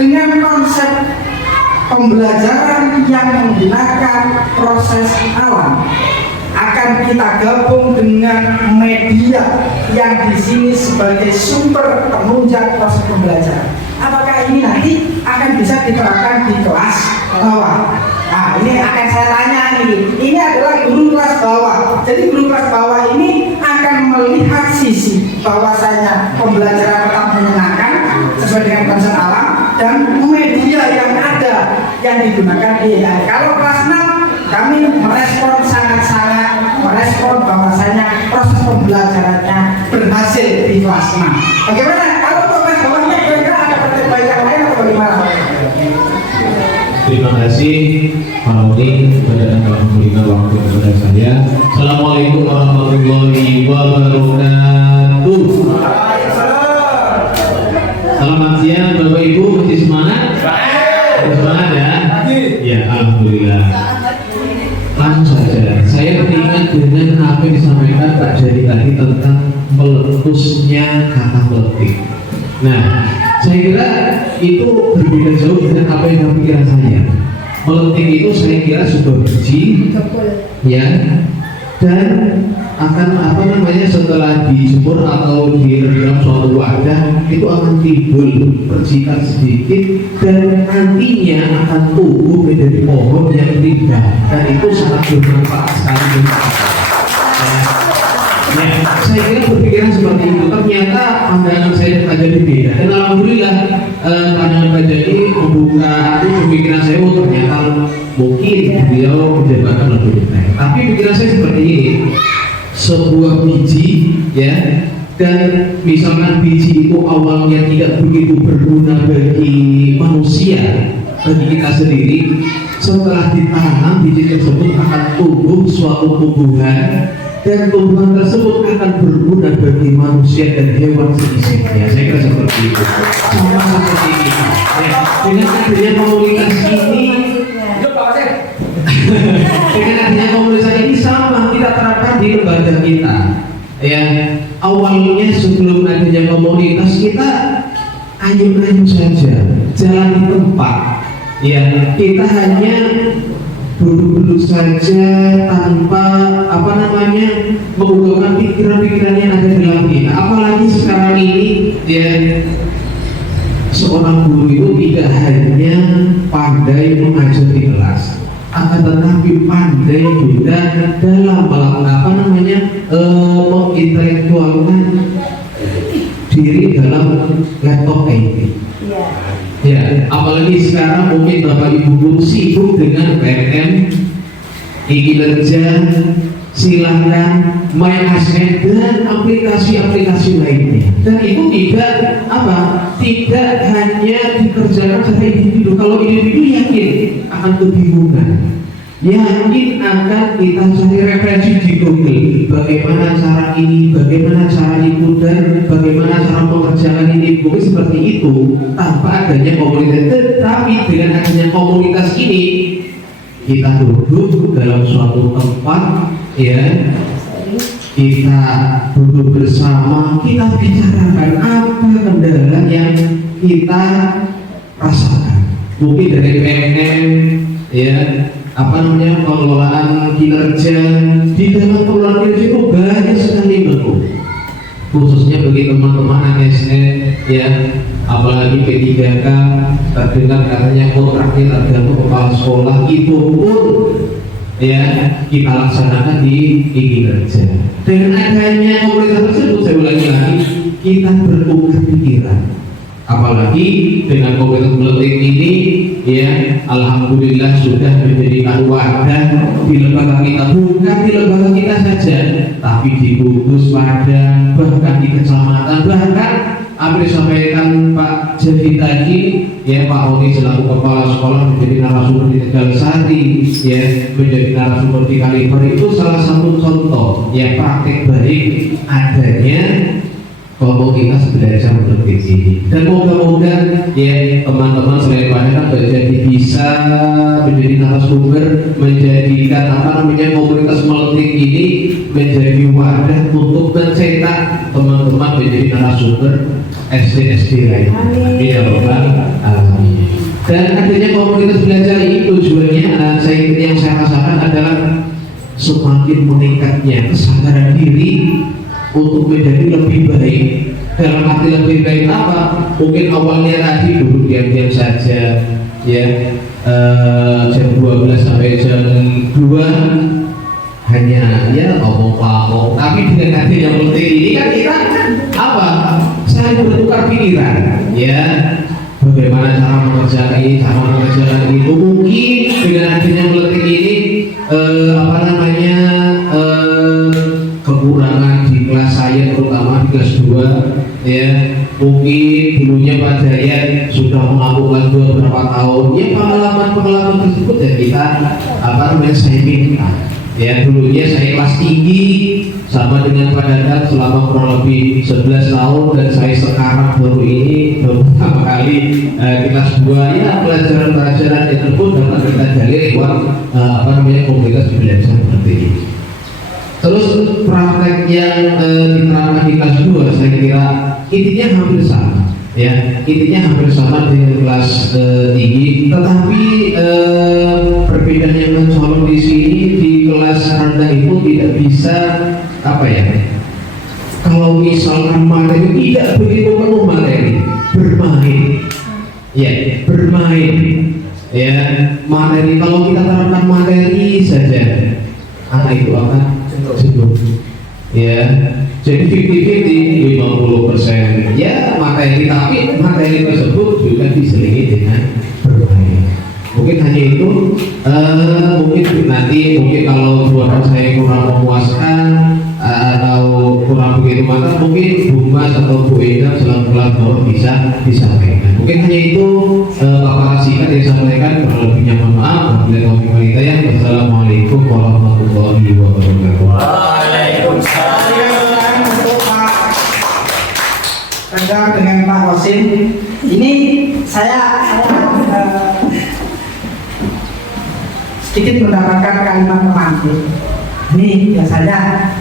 dengan konsep pembelajaran yang menggunakan proses alam, akan kita gabung dengan media yang di sini sebagai sumber penunjang proses pembelajaran. Apakah ini nanti akan bisa diterapkan di kelas bawah? Nah, ini akan saya tanya nih. Ini adalah guru kelas bawah. Jadi guru kelas bawah ini akan melihat sisi bahwasanya pembelajaran tetap menyenangkan sesuai dengan konsep alam dan media yang ada yang digunakan di AI. Kalau kelas 6 kami merespon sangat-sangat merespon bahwasanya proses pembelajarannya berhasil di kelas 6. Bagaimana? Kalau kelas bawahnya kira-kira ada pertimbangan yang lain atau bagaimana? Terima kasih Pak Rodi kepada Anda memberikan waktu kepada saya. Assalamualaikum warahmatullahi wabarakatuh. Selamat siang Bapak Ibu, masih semangat? Masih semangat ya? Ya, alhamdulillah. Langsung saja, saya teringat dengan apa yang disampaikan Pak Jadi tadi tentang meletusnya kata meletik. Nah, saya kira itu berbeda jauh dengan apa yang dalam pikiran saya. Meletik itu saya kira sebuah biji, ya, dan akan setelah dijemur atau direndam suatu wadah itu akan timbul percikan sedikit dan nantinya akan tumbuh menjadi pohon yang rindang dan itu sangat bermanfaat sekali. Ya, saya kira berpikiran seperti itu. Ternyata pandangan saya dan Pak Jadi beda. Dan alhamdulillah pandangan Pak Jadi membuka pemikiran saya. Oh ternyata mungkin beliau menjabarkan lebih detail. Tapi pikiran saya seperti ini. Sebuah biji, ya, dan misalkan biji itu awalnya tidak begitu berguna bagi manusia, bagi kita sendiri. Setelah ditanam, biji tersebut akan tumbuh suatu tumbuhan. Dan tumbuhan tersebut akan berguna bagi manusia dan hewan seisinya. Saya kira seperti itu. Sama seperti kita. Ya, dengan adanya komunitas ini, dengan adanya komunitas ini sama kita terapkan di lembaga kita. Ya, awalnya sebelum adanya komunitas kita ayun-ayun saja, jalan di tempat. Ya, kita hanya duduk-duduk saja tanpa mengungkapkan pikiran-pikiran yang ada dalam kita. Apalagi sekarang ini, ya, seorang guru itu tidak hanya pandai mengajar di kelas, akan tetapi pandai juga dalam mengintelektualkan diri dalam laptop ini. Ya, apalagi sekarang mungkin Bapak Ibu guru sibuk dengan PNM, e-kinerja, silahkan main asnet dan aplikasi-aplikasi lainnya. Dan itu tidak hanya dikerjakan secara individu. Kalau individu yakin akan kebingungan, yakin akan kita cari referensi di Google. Bagaimana cara ini, bagaimana cara itu, dan bagaimana cara mengerjakan ini. Mungkin seperti itu tanpa adanya komunitas. Tetapi dengan adanya komunitas ini, kita duduk dalam suatu tempat, ya, kita duduk bersama, kita bicarakan apa kendala yang kita rasakan. Mungkin dari PNM, ya, pengelolaan kinerja. Di dalam pengelolaan kinerja itu banyak sekali bentuk, khususnya bagi teman-teman ASN, ya, apalagi P3K terdengar katanya kontraknya tergantung kepala sekolah, itu pun, ya, kita laksanakan di kinerja. Dengan adanya komunitas tersebut, saya ulangi lagi, kita bertukar pikiran. Apalagi dengan komunitas meletik ini, ya, alhamdulillah sudah menjadikan wadah di lembaga kita, bukan di lembaga kita saja, tapi di Kudus, Padang, bahkan di kecamatan, bahkan apa disampaikan Pak Jadi tadi, ya, Pak Roni selaku kepala sekolah menjadi narasumber di Tegalsari, ya, menjadi narasumber di Kaliber, itu salah satu contoh yang praktik baik adanya komunitas belajar meletik ini. Dan moga-moga, ya, teman-teman selain Pak jadi bisa menjadi narasumber, menjadikan komunitas meletik ini menjadi wadah untuk mencetak teman-teman menjadi narasumber SD lain. Amin ya Rabbal alamin. Dan adanya komunitas belajar ini tujuannya yang saya rasakan adalah semakin meningkatnya kesadaran diri untuk menjadi lebih baik. Dalam arti lebih baik apa? Mungkin awalnya tadi dulu diam-diam saja, ya, jam 12 sampai jam 2 hanya ya omong-omong. Tapi dengan hati yang penting ini kan kita apa? Saling bertukar pikiran, ya. Bagaimana cara mengerjakan ini, itu mungkin dengan adanya meletik ini kekurangan di kelas saya terutama di kelas 2 ya, mungkin dulunya Pak Jaya sudah mengakukan beberapa tahun ya, pengalaman tersebut ya kita saya minta ya. Dulunya saya kelas tinggi sama dengan Pak Dadan selama kurang lebih 11 tahun, dan saya sekarang baru pertama kali di kelas 2 ya, pelajaran-pelajaran yang tersebut dapat kita jalin lewat komunitas belajar seperti ini. Terus praktek yang diterapkan di kelas 2 saya kira intinya hampir sama ya, intinya hampir sama dengan kelas tinggi, tetapi perbedaan yang mencolok di sini di kelas rendah itu tidak bisa kalau misalkan materi tidak begitu penuh materi, bermain ya, materi kalau kita terapkan materi saja anak itu akan jenuh ya. Jadi 50% ya materi, tapi materi tersebut juga diselingi dengan bermain. Mungkin hanya itu, mungkin kalau suara saya kurang memuaskan atau kurang begitu mantap, mungkin Bu Mas atau Bu Eda selaku pelapor bisa disampaikan. Mungkin hanya itu paparan singkat yang disampaikan. Kalau lebihnya mohon maaf. Wassalamualaikum warahmatullahi wabarakatuh. Waalaikumsalam untuk Pak Tegar dengan Pak Rosin. Ini saya sedikit mendapatkan kalimat pemantik. Ini biasanya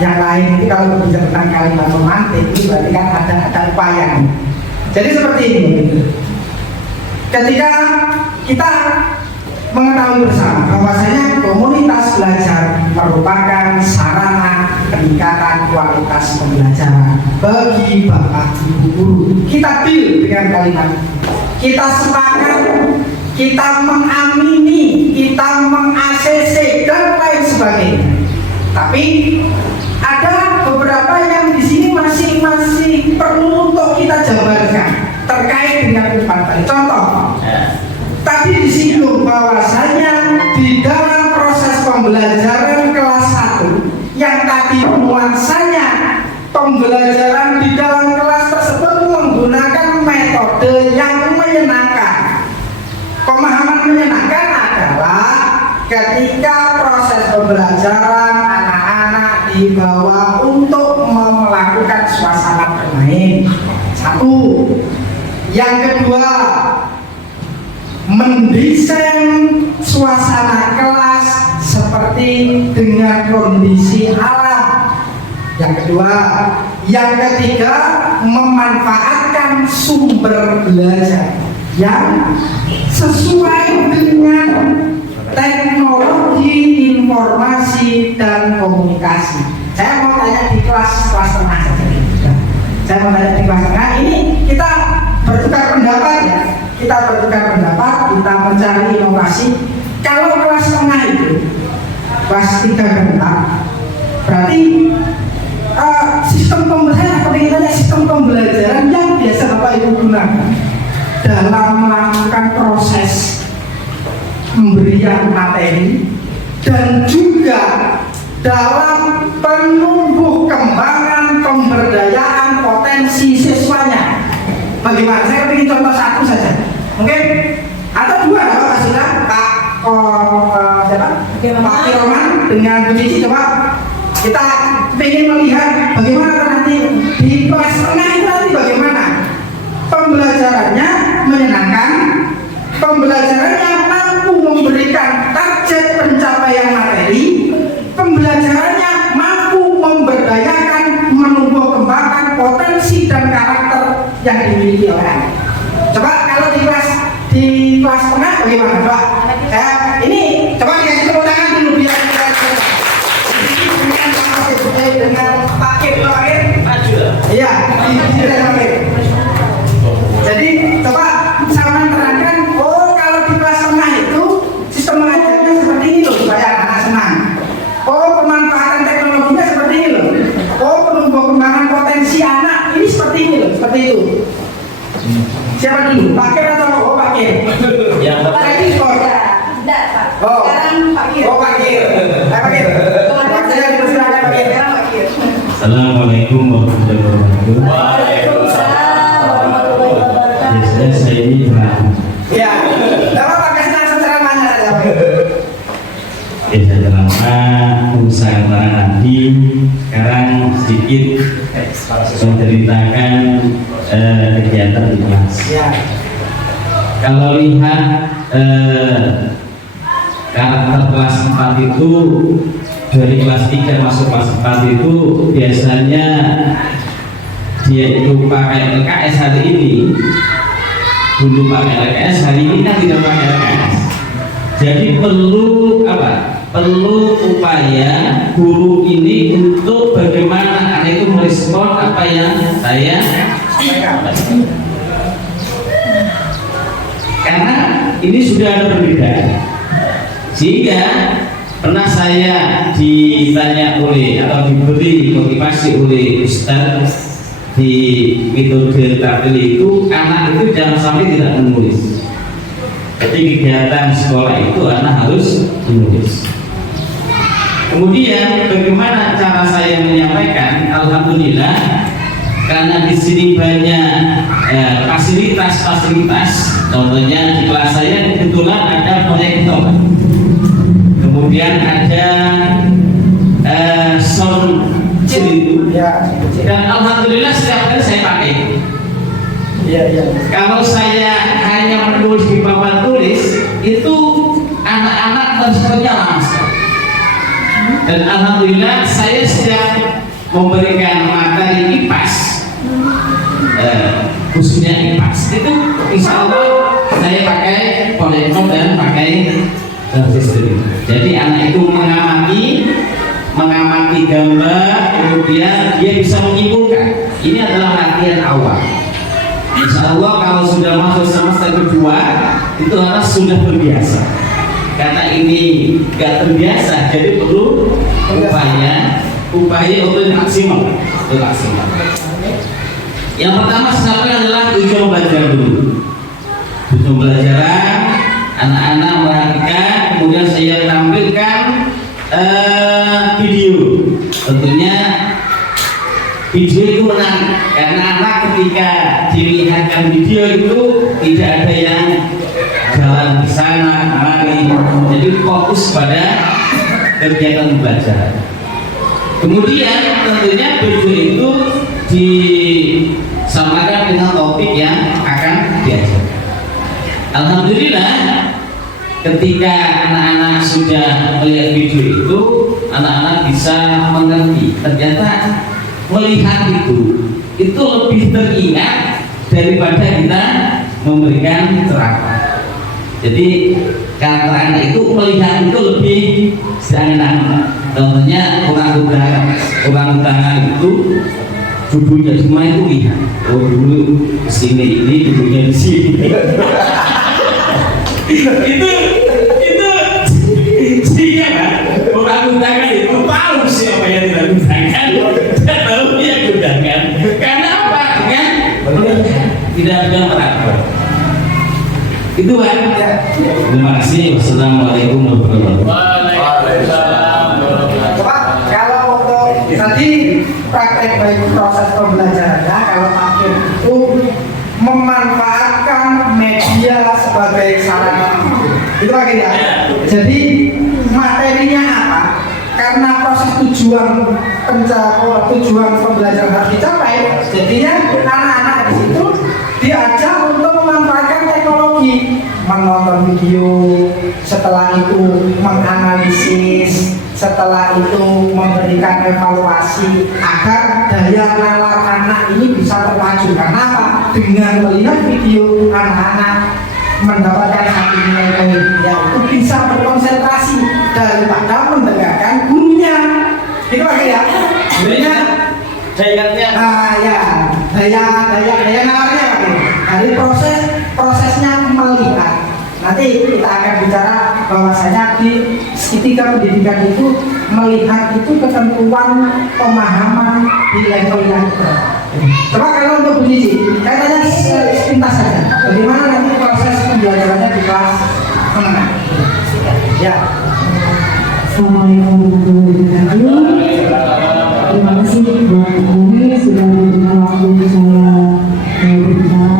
yang lain itu kalau berbicara tentang kalimat pemantik itu berarti kan ada upaya. Jadi seperti ini. Ketika kita mengetahui bersama bahwasanya komunitas belajar merupakan sarana peningkatan kualitas pembelajaran bagi bapak ibu guru. Kita deal dengan kalimat, kita sepakat, kita mengamini, kita meng-ACC dan lain sebagainya. Tapi ada beberapa yang di sini masih perlu untuk kita jabarkan terkait dengan depan tadi. Contoh, tadi disinggung bahwasanya di dalam proses pembelajaran kelas 1 yang tadi nuansanya pembelajaran di dalam kelas tersebut menggunakan metode yang menyenangkan. Pemahaman menyenangkan adalah ketika proses pembelajaran anak-anak dibawa untuk melakukan suasana bermain. Satu. Yang kedua, mendesain suasana kelas seperti dengan kondisi alam. Yang kedua, yang ketiga, memanfaatkan sumber belajar yang sesuai dengan teknologi informasi dan komunikasi. Saya mau tanya di kelas tengah saja. Saya mau tanya di kelas tengah ini kita bertukar pendapat ya. Kita bertukar pendapat, kita mencari inovasi. Kalau kelas tengah itu kelas 3 dan 4, berarti sistem pembelajaran yang biasa Bapak Ibu gunakan dalam melakukan proses pemberian materi dan juga dalam penumbuh kembangan pemberdayaan potensi siswanya. Bagaimana? Saya ingin contoh satu saja. Mungkin atau dua ada Pak Sila, Pak Kiroman dengan Bu Cici. Coba kita ingin melihat bagaimana nanti di kelas tengah itu nanti bagaimana pembelajarannya menyenangkan, pembelajarannya mampu memberikan target pencapaian materi, pembelajarannya mampu memberdayakan, menumbuh kembangkan potensi dan karakter yang dimiliki oleh anak. Coba kalau di kelas tengah bagaimana? Coba ini coba dikasih tepuk tangan dulu biar kita dengan paket maju. Iya, tidak paket. Jadi coba sama terangkan. Oh, kalau di kelas tengah itu sistem mengajarnya seperti ini loh supaya anak senang. Oh, pemanfaatan teknologinya seperti ini loh. Oh, pengembangan potensi anak ini seperti ini loh, seperti itu. Siapa dulu? Pakir atau pakir? Yang Pakir skor. Enggak, Pak. Oh. Sekarang pakir. Oh, pakir. Pakir. Kemarin saya dipersilakan pakir. Sekarang pakir. Assalamualaikum warahmatullahi wabarakatuh. Waalaikumsalam warahmatullahi wabarakatuh. Biasanya saya ini pernah Ya. Dapat pakai langsung ceramahnya saja. biasa lama usaha para nabi. Sekarang sedikit menceritakan kegiatan di kelas. Ya. Kalau lihat karakter kelas 4 itu dari kelas 3 masuk kelas 4 itu biasanya dia itu pakai LKS hari ini, dulu pakai LKS, hari ini kan tidak pakai LKS. Jadi perlu apa? Perlu upaya guru ini untuk bagaimana anak itu merespon apa yang saya sampaikan. Karena ini sudah ada perbedaan, sehingga pernah saya ditanya oleh atau diberi motivasi oleh Ustaz di metode taktil itu, anak itu jangan sampai tidak menulis. Jadi kegiatan sekolah itu anak harus menulis. Kemudian bagaimana cara saya menyampaikan? Alhamdulillah, karena di sini banyak fasilitas. Contohnya di kelas saya kebetulan ada proyektor, kemudian ada sound itu, dan alhamdulillah setiap kali saya pakai. Kalau saya hanya menulis di papan tulis, itu anak-anak responnya langsung. Dan alhamdulillah saya setiap memberikan materi IPAS, khususnya IPAS itu insya Allah saya pakai proyektor dan pakai sistem. Jadi anak itu mengamati gambar, kemudian dia bisa menyimpulkan. Ini adalah latihan awal. Insya Allah kalau sudah masuk semester kedua itu anak sudah terbiasa. Karena ini gak terbiasa, jadi perlu upaya untuk maksimal. Yang pertama sebenarnya adalah tujuan belajar dulu. Tujuan belajaran, anak-anak perhatikan, kemudian saya tampilkan video. Tentunya video itu menarik karena anak ketika dilihatkan video itu tidak ada yang jalan ke sana kemari, jadi fokus pada kegiatan belajar. Kemudian tentunya video itu disamakan dengan topik yang akan diajarkan. Alhamdulillah, ketika anak-anak sudah melihat video itu, anak-anak bisa mengerti. Ternyata melihat itu lebih teringat daripada kita memberikan ceramah. Jadi karakter anak itu melihat itu lebih senang. Contohnya orangutan itu tubuhnya semua itu lihat. Oh dulu sini ini tubuhnya di sini. itu sehingga orangutan itu tahu siapa yang dilakukan dan tahu yang gunakan. Karena apa? Kan tidak ada merakor. Itu kan. Terima kasih. Wassalamualaikum warahmatullahi wabarakatuh. Coba kalau untuk tadi praktek baik proses pembelajarannya, kalau akhir itu memanfaatkan media sebagai sarana. Itu akhirnya. Jadi materinya apa? Karena proses tujuan pembelajaran harus dicapai, jadinya anak-anak di situ diajak untuk memanfaatkan teknologi, menonton video, setelah itu menganalisis, setelah itu memberikan evaluasi agar daya nalar anak ini bisa terpacu. Karena apa? dengan melihat video anak-anak mendapatkan satu nilai yang itu bisa berkonsentrasi daripada mendengarkan gurunya. Itu lagi ya, gurunya Dayanya daya nalarnya Pak. Dari prosesnya melihat. Nanti kita akan bicara bahwasanya di ketika pendidikan itu melihat itu ketentuan pemahaman di level yang berapa. Coba kalau untuk Bu Cici, saya tanya sepintas saja, bagaimana nanti proses pembelajarannya di kelas menengah? Ya. Assalamualaikum warahmatullahi wabarakatuh. Terima kasih buat ini sudah memberikan waktu saya berbicara.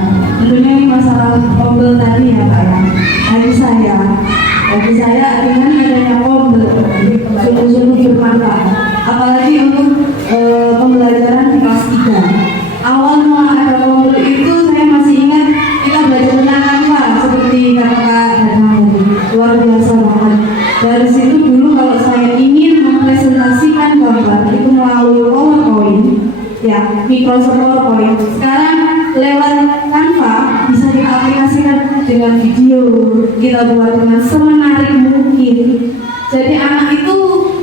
Tentunya ini masalah kombel tadi ya Pak ya. Bagi saya dengan adanya kombel sungguh-sungguh bermanfaat. Apalagi untuk pembelajaran di kelas 3. Awal mula ada kombel itu saya masih ingat kita belajar tentang Canva seperti kakak luar biasa banget. Dari situ dulu kalau saya ingin mempresentasikan gambar itu melalui PowerPoint, ya Microsoft PowerPoint. Sekarang lewat Canva bisa kita aplikasikan dengan video, kita buat dengan semenarik mungkin. Jadi anak itu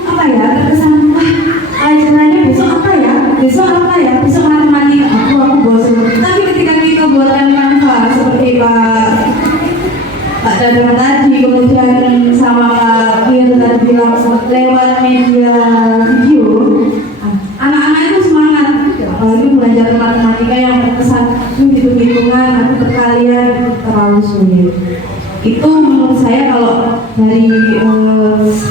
apa ya terkesan, wah pelajarannya besok apa ya, besok matematika. Aku bosan. Tapi ketika kita buatkan Canva seperti Pak Dadang tadi, kemudian sama Pak Fir tadi bilang lewat media video, anak-anak itu semangat. Apalagi belajar matematika yang terkesan hitung-hitungan atau perkalian terlalu sulit. Itu menurut saya kalau dari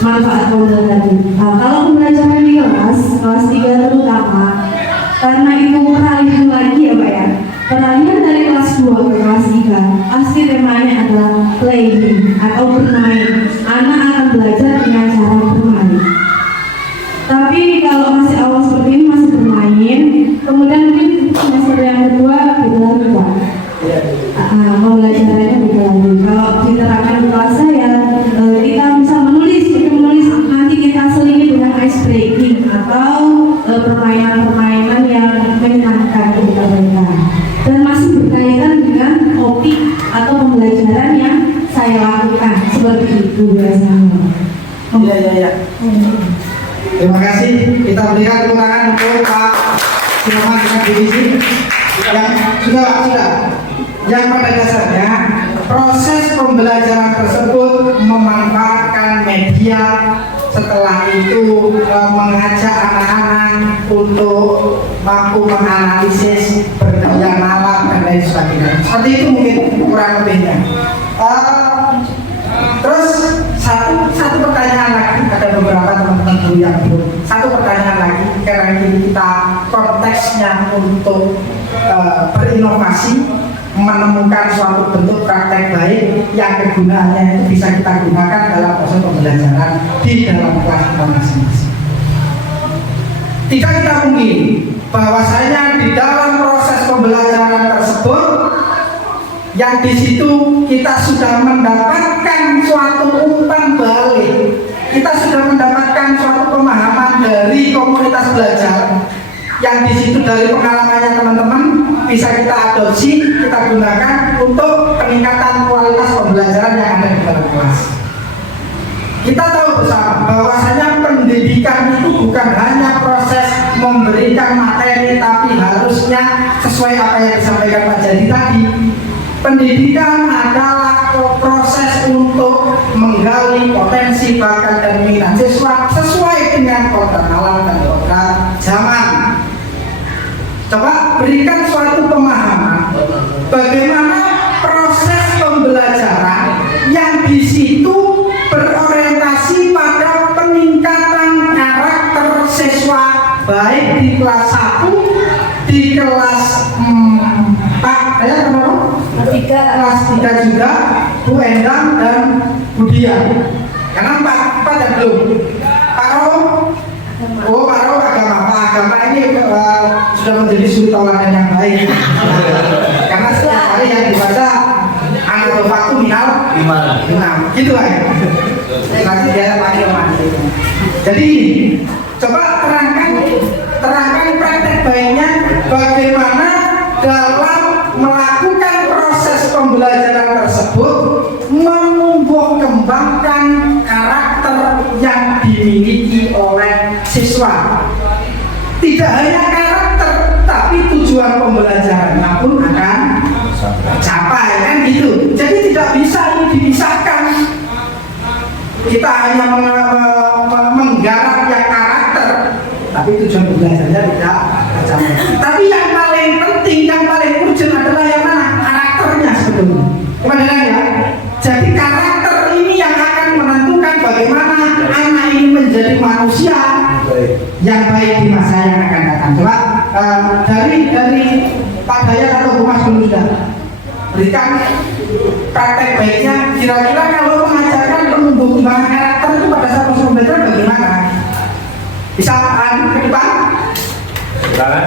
manfaat modal tadi. Kalau pembelajaran di kelas 3 terutama, karena itu peralihan lagi ya Pak ya. Peralihan dari kelas 2 ke kelas 3 pasti temanya adalah playing atau bermain. Anak akan belajar dengan cara bermain. Tapi kalau masih awal seperti ini masih bermain, kemudian mungkin semester yang kedua beda lagi Pak. Pembelajarannya beda lagi. Kalau diterapkan di kelas saya, kita bisa menulis nanti kita selingi dengan ice breaking atau permainan-permainan yang menyenangkan ketika mereka. Dan masih berkaitan dengan topik atau pembelajaran yang saya lakukan seperti itu biasanya. Iya. Terima kasih. Kita berikan tepuk tangan untuk Pak Sulaiman dengan divisi yang sudah. Yang pada dasarnya proses pembelajaran tersebut memanfaatkan media, setelah itu mengajak anak-anak untuk mampu menganalisis, berdaya nalar dan lain sebagainya. Seperti itu mungkin kurang lebihnya. Terus satu pertanyaan lagi, ada beberapa teman-teman guru yang belum. Satu pertanyaan lagi, karena ini kita konteksnya untuk berinovasi, menemukan suatu bentuk praktek baik yang kegunaannya itu bisa kita gunakan dalam proses pembelajaran di dalam kelas kita masing-masing. Tidak kita mungkin bahwasanya di dalam proses pembelajaran tersebut yang di situ kita sudah mendapatkan suatu umpan balik, kita sudah mendapatkan suatu pemahaman dari komunitas belajar yang di situ dari pengalamannya teman-teman bisa kita adopsi, kita gunakan untuk peningkatan kualitas pembelajaran yang ada di dalam kelas. Kita tahu bersama bahwasanya pendidikan itu bukan hanya proses memberikan materi, tapi harusnya sesuai apa yang disampaikan Pak Jadi tadi. Pendidikan adalah proses untuk menggali potensi, bakat dan minat siswa sesuai dengan kodrat alam dan kodrat zaman. Coba berikan suatu pemahaman bagaimana proses pembelajaran yang di situ berorientasi pada peningkatan karakter siswa baik di kelas 1, di kelas 4, kelas 3 juga, Bu Endang dan Bu Dian. Karena 4 ada belum. Pak Ro agama ini sudah menjadi suri tauladan yang baik. Karena setiap hari yang dibaca anak waktu minal gitu lah ya. Nanti dia pakai mati. Jadi coba terangkan praktek baiknya bagaimana dalam pembelajaran tersebut menumbuh kembangkan karakter yang dimiliki oleh siswa. Tidak hanya karakter, tapi tujuan pembelajarannya pun akan tercapai, kan gitu. Jadi tidak bisa ini dipisahkan. Kita hanya menggarap yang karakter, tapi tujuan belajarnya tidak tercapai. Tapi yang paling penting, yang paling urgent adalah yang mana? Karakternya sebetulnya. Kemudian ya, jadi karakter ini yang akan menentukan bagaimana anak ini menjadi manusia yang baik di masa yang akan datang. Coba dari Pak Dayat atau Bu Mas dulu sudah berikan praktek baiknya. Kira-kira kalau mengajarkan menumbuh kembangkan karakter itu pada saat proses pembelajaran bagaimana? Bisa ke depan? Silakan.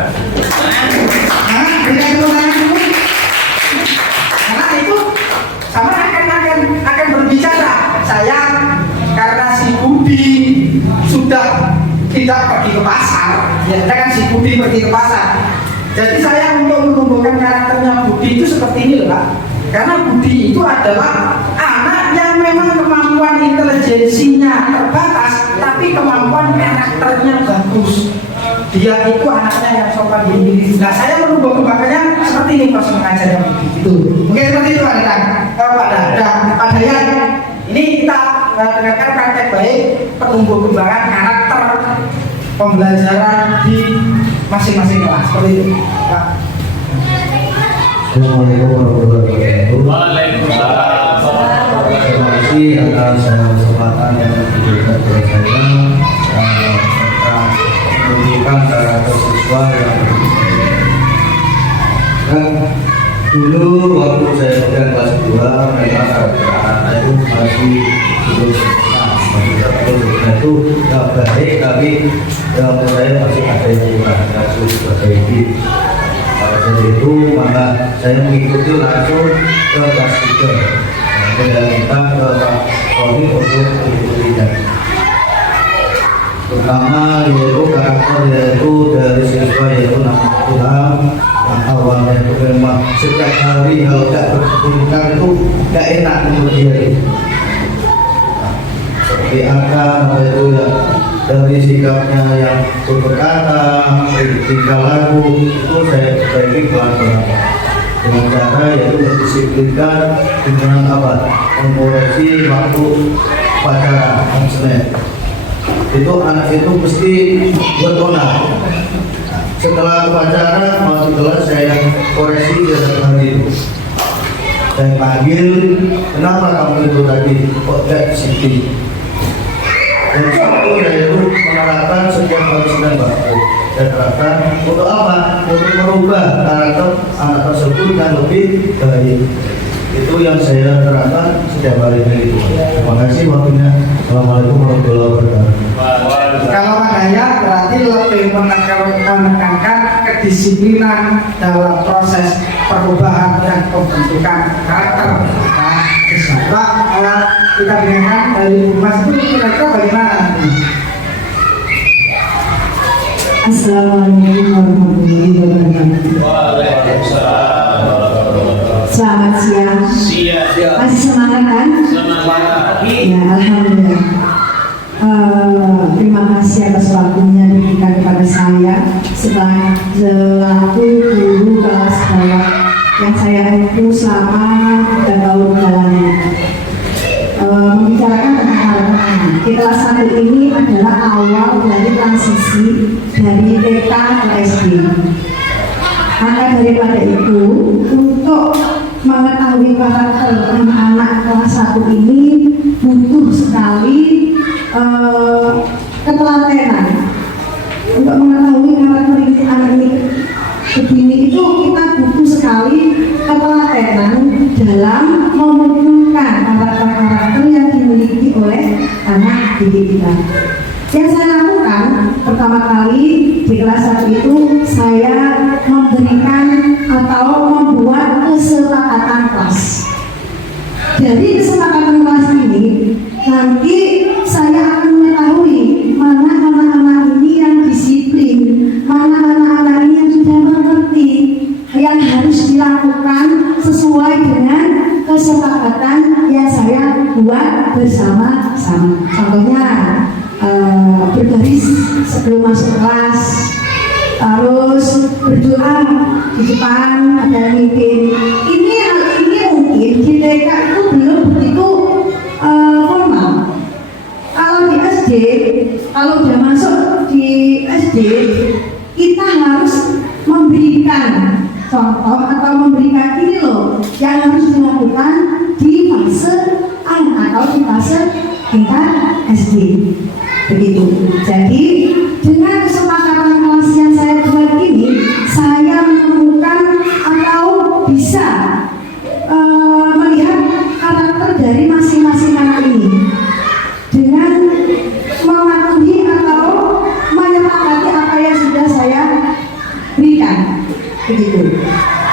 Berikan dulu tangan dulu. Karena itu sama akan berbicara. Saya karena si Budi sudah tidak pergi ke pasar, ya kan si Budi pergi ke pasar. Jadi saya untuk menumbuhkan karakternya Budi itu seperti ini loh Pak. Karena Budi itu adalah anak yang memang kemampuan intelijensinya terbatas, tapi kemampuan karakternya bagus. Dia itu anaknya yang sopan diri. Nah saya menumbuh kembangkannya seperti ini pas mengajarnya Budi itu. Mungkin seperti itu Pak Dayat. Ini kita dengarkan praktek baik penumbuh kembangan karakter pembelajaran di masing-masing kelas seperti itu Pak. Assalamualaikum warahmatullahi wabarakatuh. Waalaikumsalam. Terima kasih atas kesempatan yang diberikan kepada saya serta menunjukkan karakter siswa yang dan dulu waktu saya udah kelas 2 memang karakter anak itu masih belum itu nggak baik, tapi menurut saya masih ada yang kurang harus diperbaiki. Dari itu maka saya mengikuti langsung ke kelas 3 dan minta ke Pak Koni untuk mengikutinya. Pertama yaitu karakter yaitu dari siswa yaitu nama Tuhan yang awalnya itu memang setiap hari kalau tidak berkebutuhan itu tidak enak menurut dia. Seperti apa itu ya dari sikapnya yang berkata, tingkah laku itu saya perbaiki pelan-pelan dengan cara yaitu mendisiplinkan dengan apa mengoreksi waktu upacara Senin. Itu anak itu mesti bertonah. Setelah upacara masuk kelas saya koreksi dalam hari itu. Saya panggil, kenapa kamu itu tadi kok tidak disiplin? Dan satu yaitu menerapkan setiap hari Senin waktu. Saya terapkan untuk apa? Untuk merubah karakter anak tersebut yang lebih baik. Itu yang saya terapkan setiap hari itu. Terima kasih waktunya. Assalamualaikum warahmatullahi wabarakatuh. Kalau Pak Dayat berarti lebih menekankan kedisiplinan dalam proses perubahan dan pembentukan karakter. Pak, kita dengarkan dari Bu Mas itu kira-kira bagaimana nanti? Assalamualaikum warahmatullahi wabarakatuh. Selamat siang. Masih semangat kan? Ya, alhamdulillah. Terima kasih atas waktunya diberikan kepada saya selaku guru kelas bawah yang saya itu selama 3 tahun menjalani. Membicarakan tentang hal anak. Di kelas 1 ini adalah awal dari transisi dari TK ke SD. Maka daripada itu, untuk mengetahui karakter anak-anak kelas 1 ini butuh sekali ketelatenan. Untuk mengetahui karakter ini anak ini begini itu kita butuh sekali ketelatenan dalam memunculkan karakter-karakter yang dimiliki oleh anak didik kita. Yang saya lakukan pertama kali di kelas 1 itu saya memberikan atau membuat kesepakatan kelas. Dari kesepakatan kelas ini nanti saya akan mengetahui mana anak-anak ini yang disiplin, mana anak-anak ini yang sudah mengerti yang harus dilakukan sesuai dengan kesepakatan yang saya buat bersama-sama. Contohnya berbaris sebelum masuk kelas, terus berdoa di depan ada yang mimpin. Ini mungkin di TK itu belum begitu formal. Kalau di SD, kalau udah masuk di SD, kita harus memberikan contoh atau memberikan ini loh yang harus dilakukan di fase atau di fase tingkat SD. Begitu. Jadi dengan kesepakatan kelas yang saya buat ini, saya menemukan atau bisa melihat karakter dari masing-masing anak ini dengan mematuhi atau menyepakati apa yang sudah saya berikan. Begitu.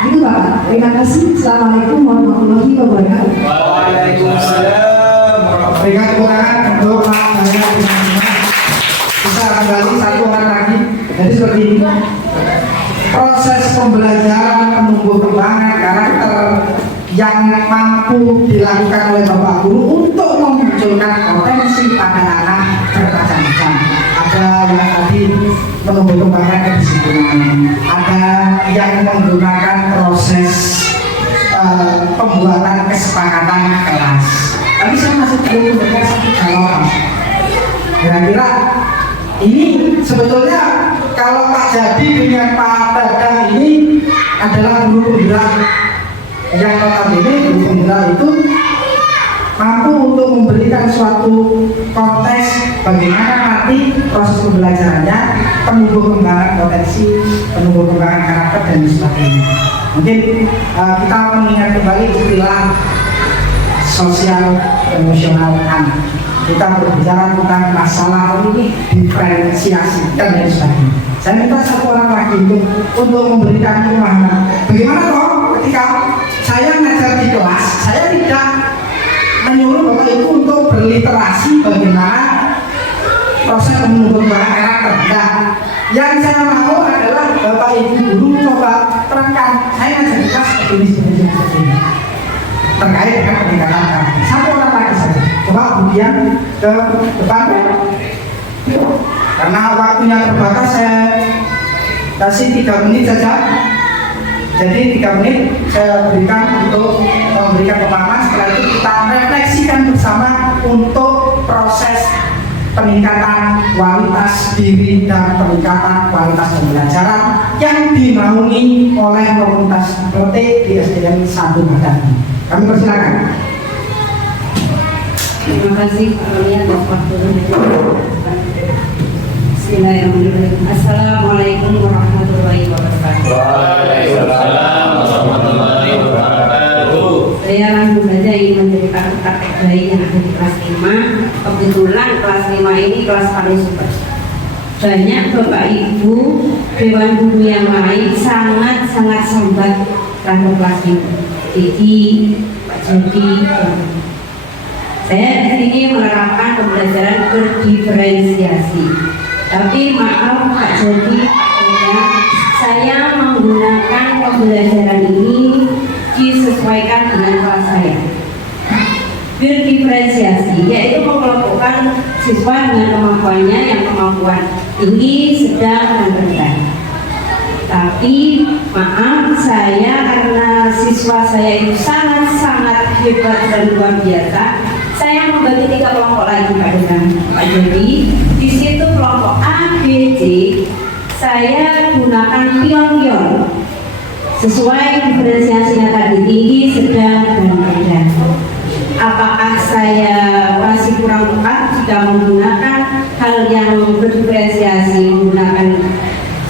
Itu Bapak. Terima kasih. Assalamualaikum warahmatullahi wabarakatuh. Waalaikumsalam. Berikan kekurangan untuk saya bisa kembali satu orang lagi. Jadi seperti ini. Proses pembelajaran menumbuh kembangan karakter yang mampu dilakukan oleh Bapak Guru untuk memunculkan potensi pada anak bermacam-macam. Ada yang tadi menumbuh kembangkan kedisiplinan, ada yang menggunakan proses pembuatan kesepakatan kelas. Tapi saya masih perlu mendengar satu jawaban. Kira-kira ini sebetulnya kalau Pak Jadi dengan Pak Dadang ini adalah guru penggerak yang notabene guru penggerak itu mampu untuk memberikan suatu konteks bagaimana nanti proses pembelajarannya, penumbuh kembangan potensi, penumbuh kembangan karakter dan sebagainya. Mungkin kita mengingat kembali istilah sosial emosional anak. Kita berbicara tentang masalah ini, diferensiasi dan lain sebagainya. Saya minta satu orang lagi untuk memberikan pemahaman. Bagaimana toh ketika saya ngajar di kelas, saya tidak menyuruh Bapak Ibu untuk berliterasi bagaimana proses penumbuhan karakter. Nah, yang saya mau adalah Bapak Ibu guru coba terangkan. Saya ngajar di kelas seperti ini terkait dengan peningkatan karakter. Satu orang lagi saja. Coba kemudian ke depan. Karena waktunya terbatas, saya kasih 3 menit saja. Jadi 3 menit saya berikan untuk memberikan pemahaman. Setelah itu kita refleksikan bersama untuk proses peningkatan kualitas diri dan peningkatan kualitas pembelajaran yang dinaungi oleh komunitas PT di SDN 1 Badan. Kami persilakan. Terima kasih Pak Rolia atas waktunya. Bismillahirrahmanirrahim. Assalamualaikum warahmatullahi wabarakatuh. Waalaikumsalam warahmatullahi wabarakatuh. Saya langsung saja ingin menceritakan praktek bayi yang ada di kelas 5. Kebetulan kelas 5 ini kelas paling super. Banyak Bapak Ibu Dewan Guru yang lain sangat sambat terhadap kelas ini. Jadi Pak Jadi, saya di sini menerapkan pembelajaran berdiferensiasi. Tapi maaf Pak Jadi, saya menggunakan pembelajaran ini disesuaikan dengan kelas saya. Berdiferensiasi yaitu mengelompokkan siswa dengan kemampuannya, yang kemampuan tinggi, sedang, dan rendah. Tapi maaf, saya karena siswa saya itu sangat hebat dan luar biasa, saya membagi 3 kelompok lagi Pak Jadi. Di situ kelompok A, B, C saya gunakan pion-pion sesuai diferensiasinya tadi, tinggi, sedang, dan rendah. Apakah saya masih kurang tepat jika menggunakan hal yang berdiferensiasi, menggunakan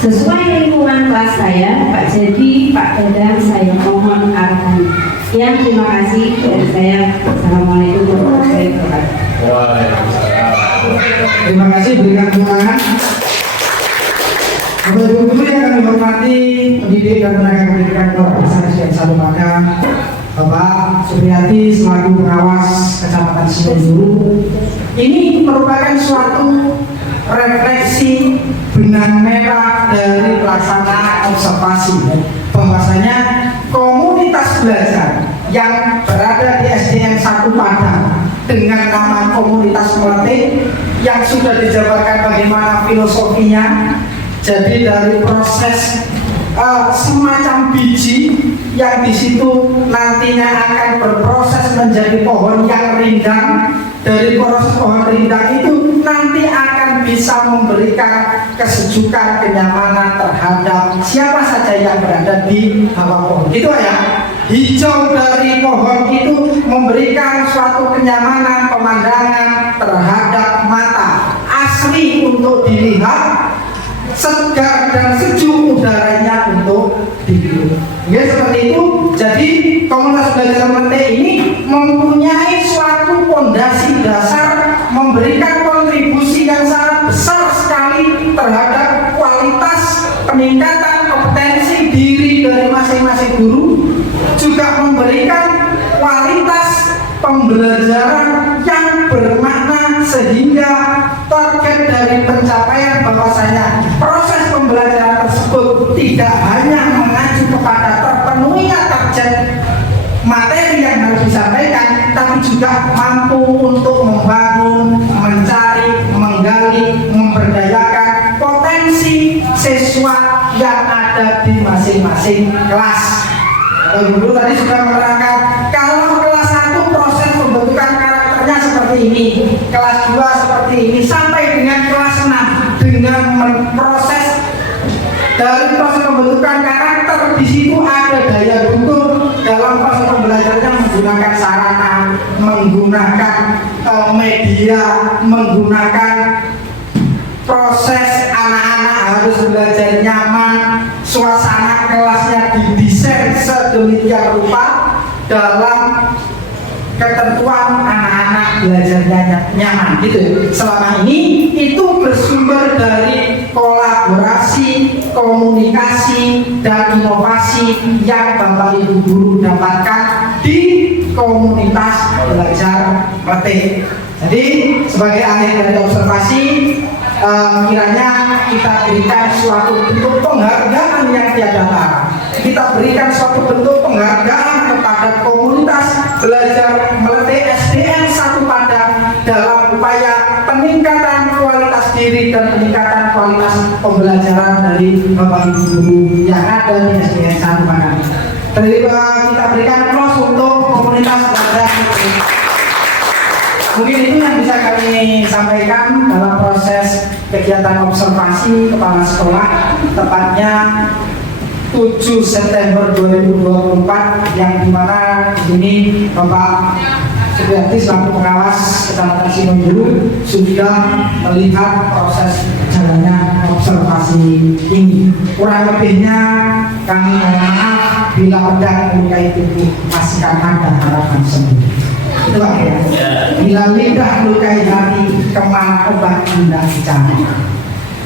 sesuai lingkungan kelas saya? Pak Jadi, Pak Dadang, saya mohon arahan. Ya, terima kasih dari saya. Assalamualaikum warahmatullahi wabarakatuh. Waalaikumsalam. Terima kasih, berikan dukungan. Bapak Ibu guru yang kami hormati, pendidik dan tenaga pendidikan keluarga besar SDN 1 Padang, Bapak Supriyati selaku pengawas Kecamatan Sidowuru, ini merupakan suatu refleksi benang merah dari pelaksanaan observasi bahwasanya komunitas belajar yang berada di SDN 1 Padang dengan nama komunitas Melete yang sudah dijabarkan bagaimana filosofinya. Jadi dari proses semacam biji yang di situ nantinya akan berproses menjadi pohon yang rindang. Dari proses pohon rindang itu nanti akan bisa memberikan kesejukan, kenyamanan terhadap siapa saja yang berada di bawah pohon. Gitu ya. Hijau dari pohon itu memberikan suatu kenyamanan pemandangan terhadap mata, asri untuk dilihat, segar dan sejuk udaranya untuk dihirup. Ya seperti itu. Jadi komunitas belajar Melete ini mempunyai suatu fondasi dasar, memberikan kontribusi yang sangat besar sekali terhadap kualitas peningkatan kompetensi diri dari masing-masing guru, juga memberikan kualitas pembelajaran yang bermakna sehingga target dari pencapaian bahwasanya proses pembelajaran tersebut tidak hanya mengacu kepada terpenuhinya target materi yang harus disampaikan, tapi juga mampu untuk membangun, mencari, menggali, memberdayakan potensi siswa yang ada di masing-masing kelas. Guru tadi sudah menerangkan kalau kelas 1 proses pembentukan karakternya seperti ini, kelas 2 seperti ini, sampai dengan kelas 6 dengan proses dari proses pembentukan karakter. Di situ ada daya dukung dalam proses pembelajarannya, menggunakan sarana, menggunakan media, menggunakan proses anak-anak harus belajar nyaman, suasana kelasnya didesain sedemikian rupa dalam ketentuan anak-anak belajarnya nyaman gitu. Selama ini itu bersumber dari kolaborasi, komunikasi, dan inovasi yang Bapak Ibu guru dapatkan di komunitas belajar Melete. Jadi sebagai akhir dari observasi, kiranya kita berikan suatu bentuk penghargaan yang tiada tara. Kita berikan suatu bentuk penghargaan kepada komunitas belajar Melete SDN 1 Padang dalam upaya peningkatan kualitas diri dan peningkatan kualitas pembelajaran dari Bapak Ibu guru yang ada di SDN 1 Padang. Jadi kita berikan aplaus untuk komunitas belajar. Mungkin itu yang bisa kami sampaikan dalam proses kegiatan observasi kepala sekolah, tepatnya 7 September 2024, yang dimana di sini Bapak Supriyadi selaku pengawas Kecamatan Simonjuru sudah melihat proses jalannya observasi ini. Kurang lebihnya kami mohon maaf bila pedang melukai tubuh, pastikan ada harapan sembuh. Itu ya. Bila lidah melukai hati, kemana obat indah dicari.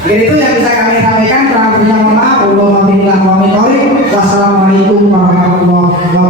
Jadi itu yang bisa kami sampaikan. Kurang lebihnya mohon maaf. Wassalamualaikum warahmatullahi wabarakatuh.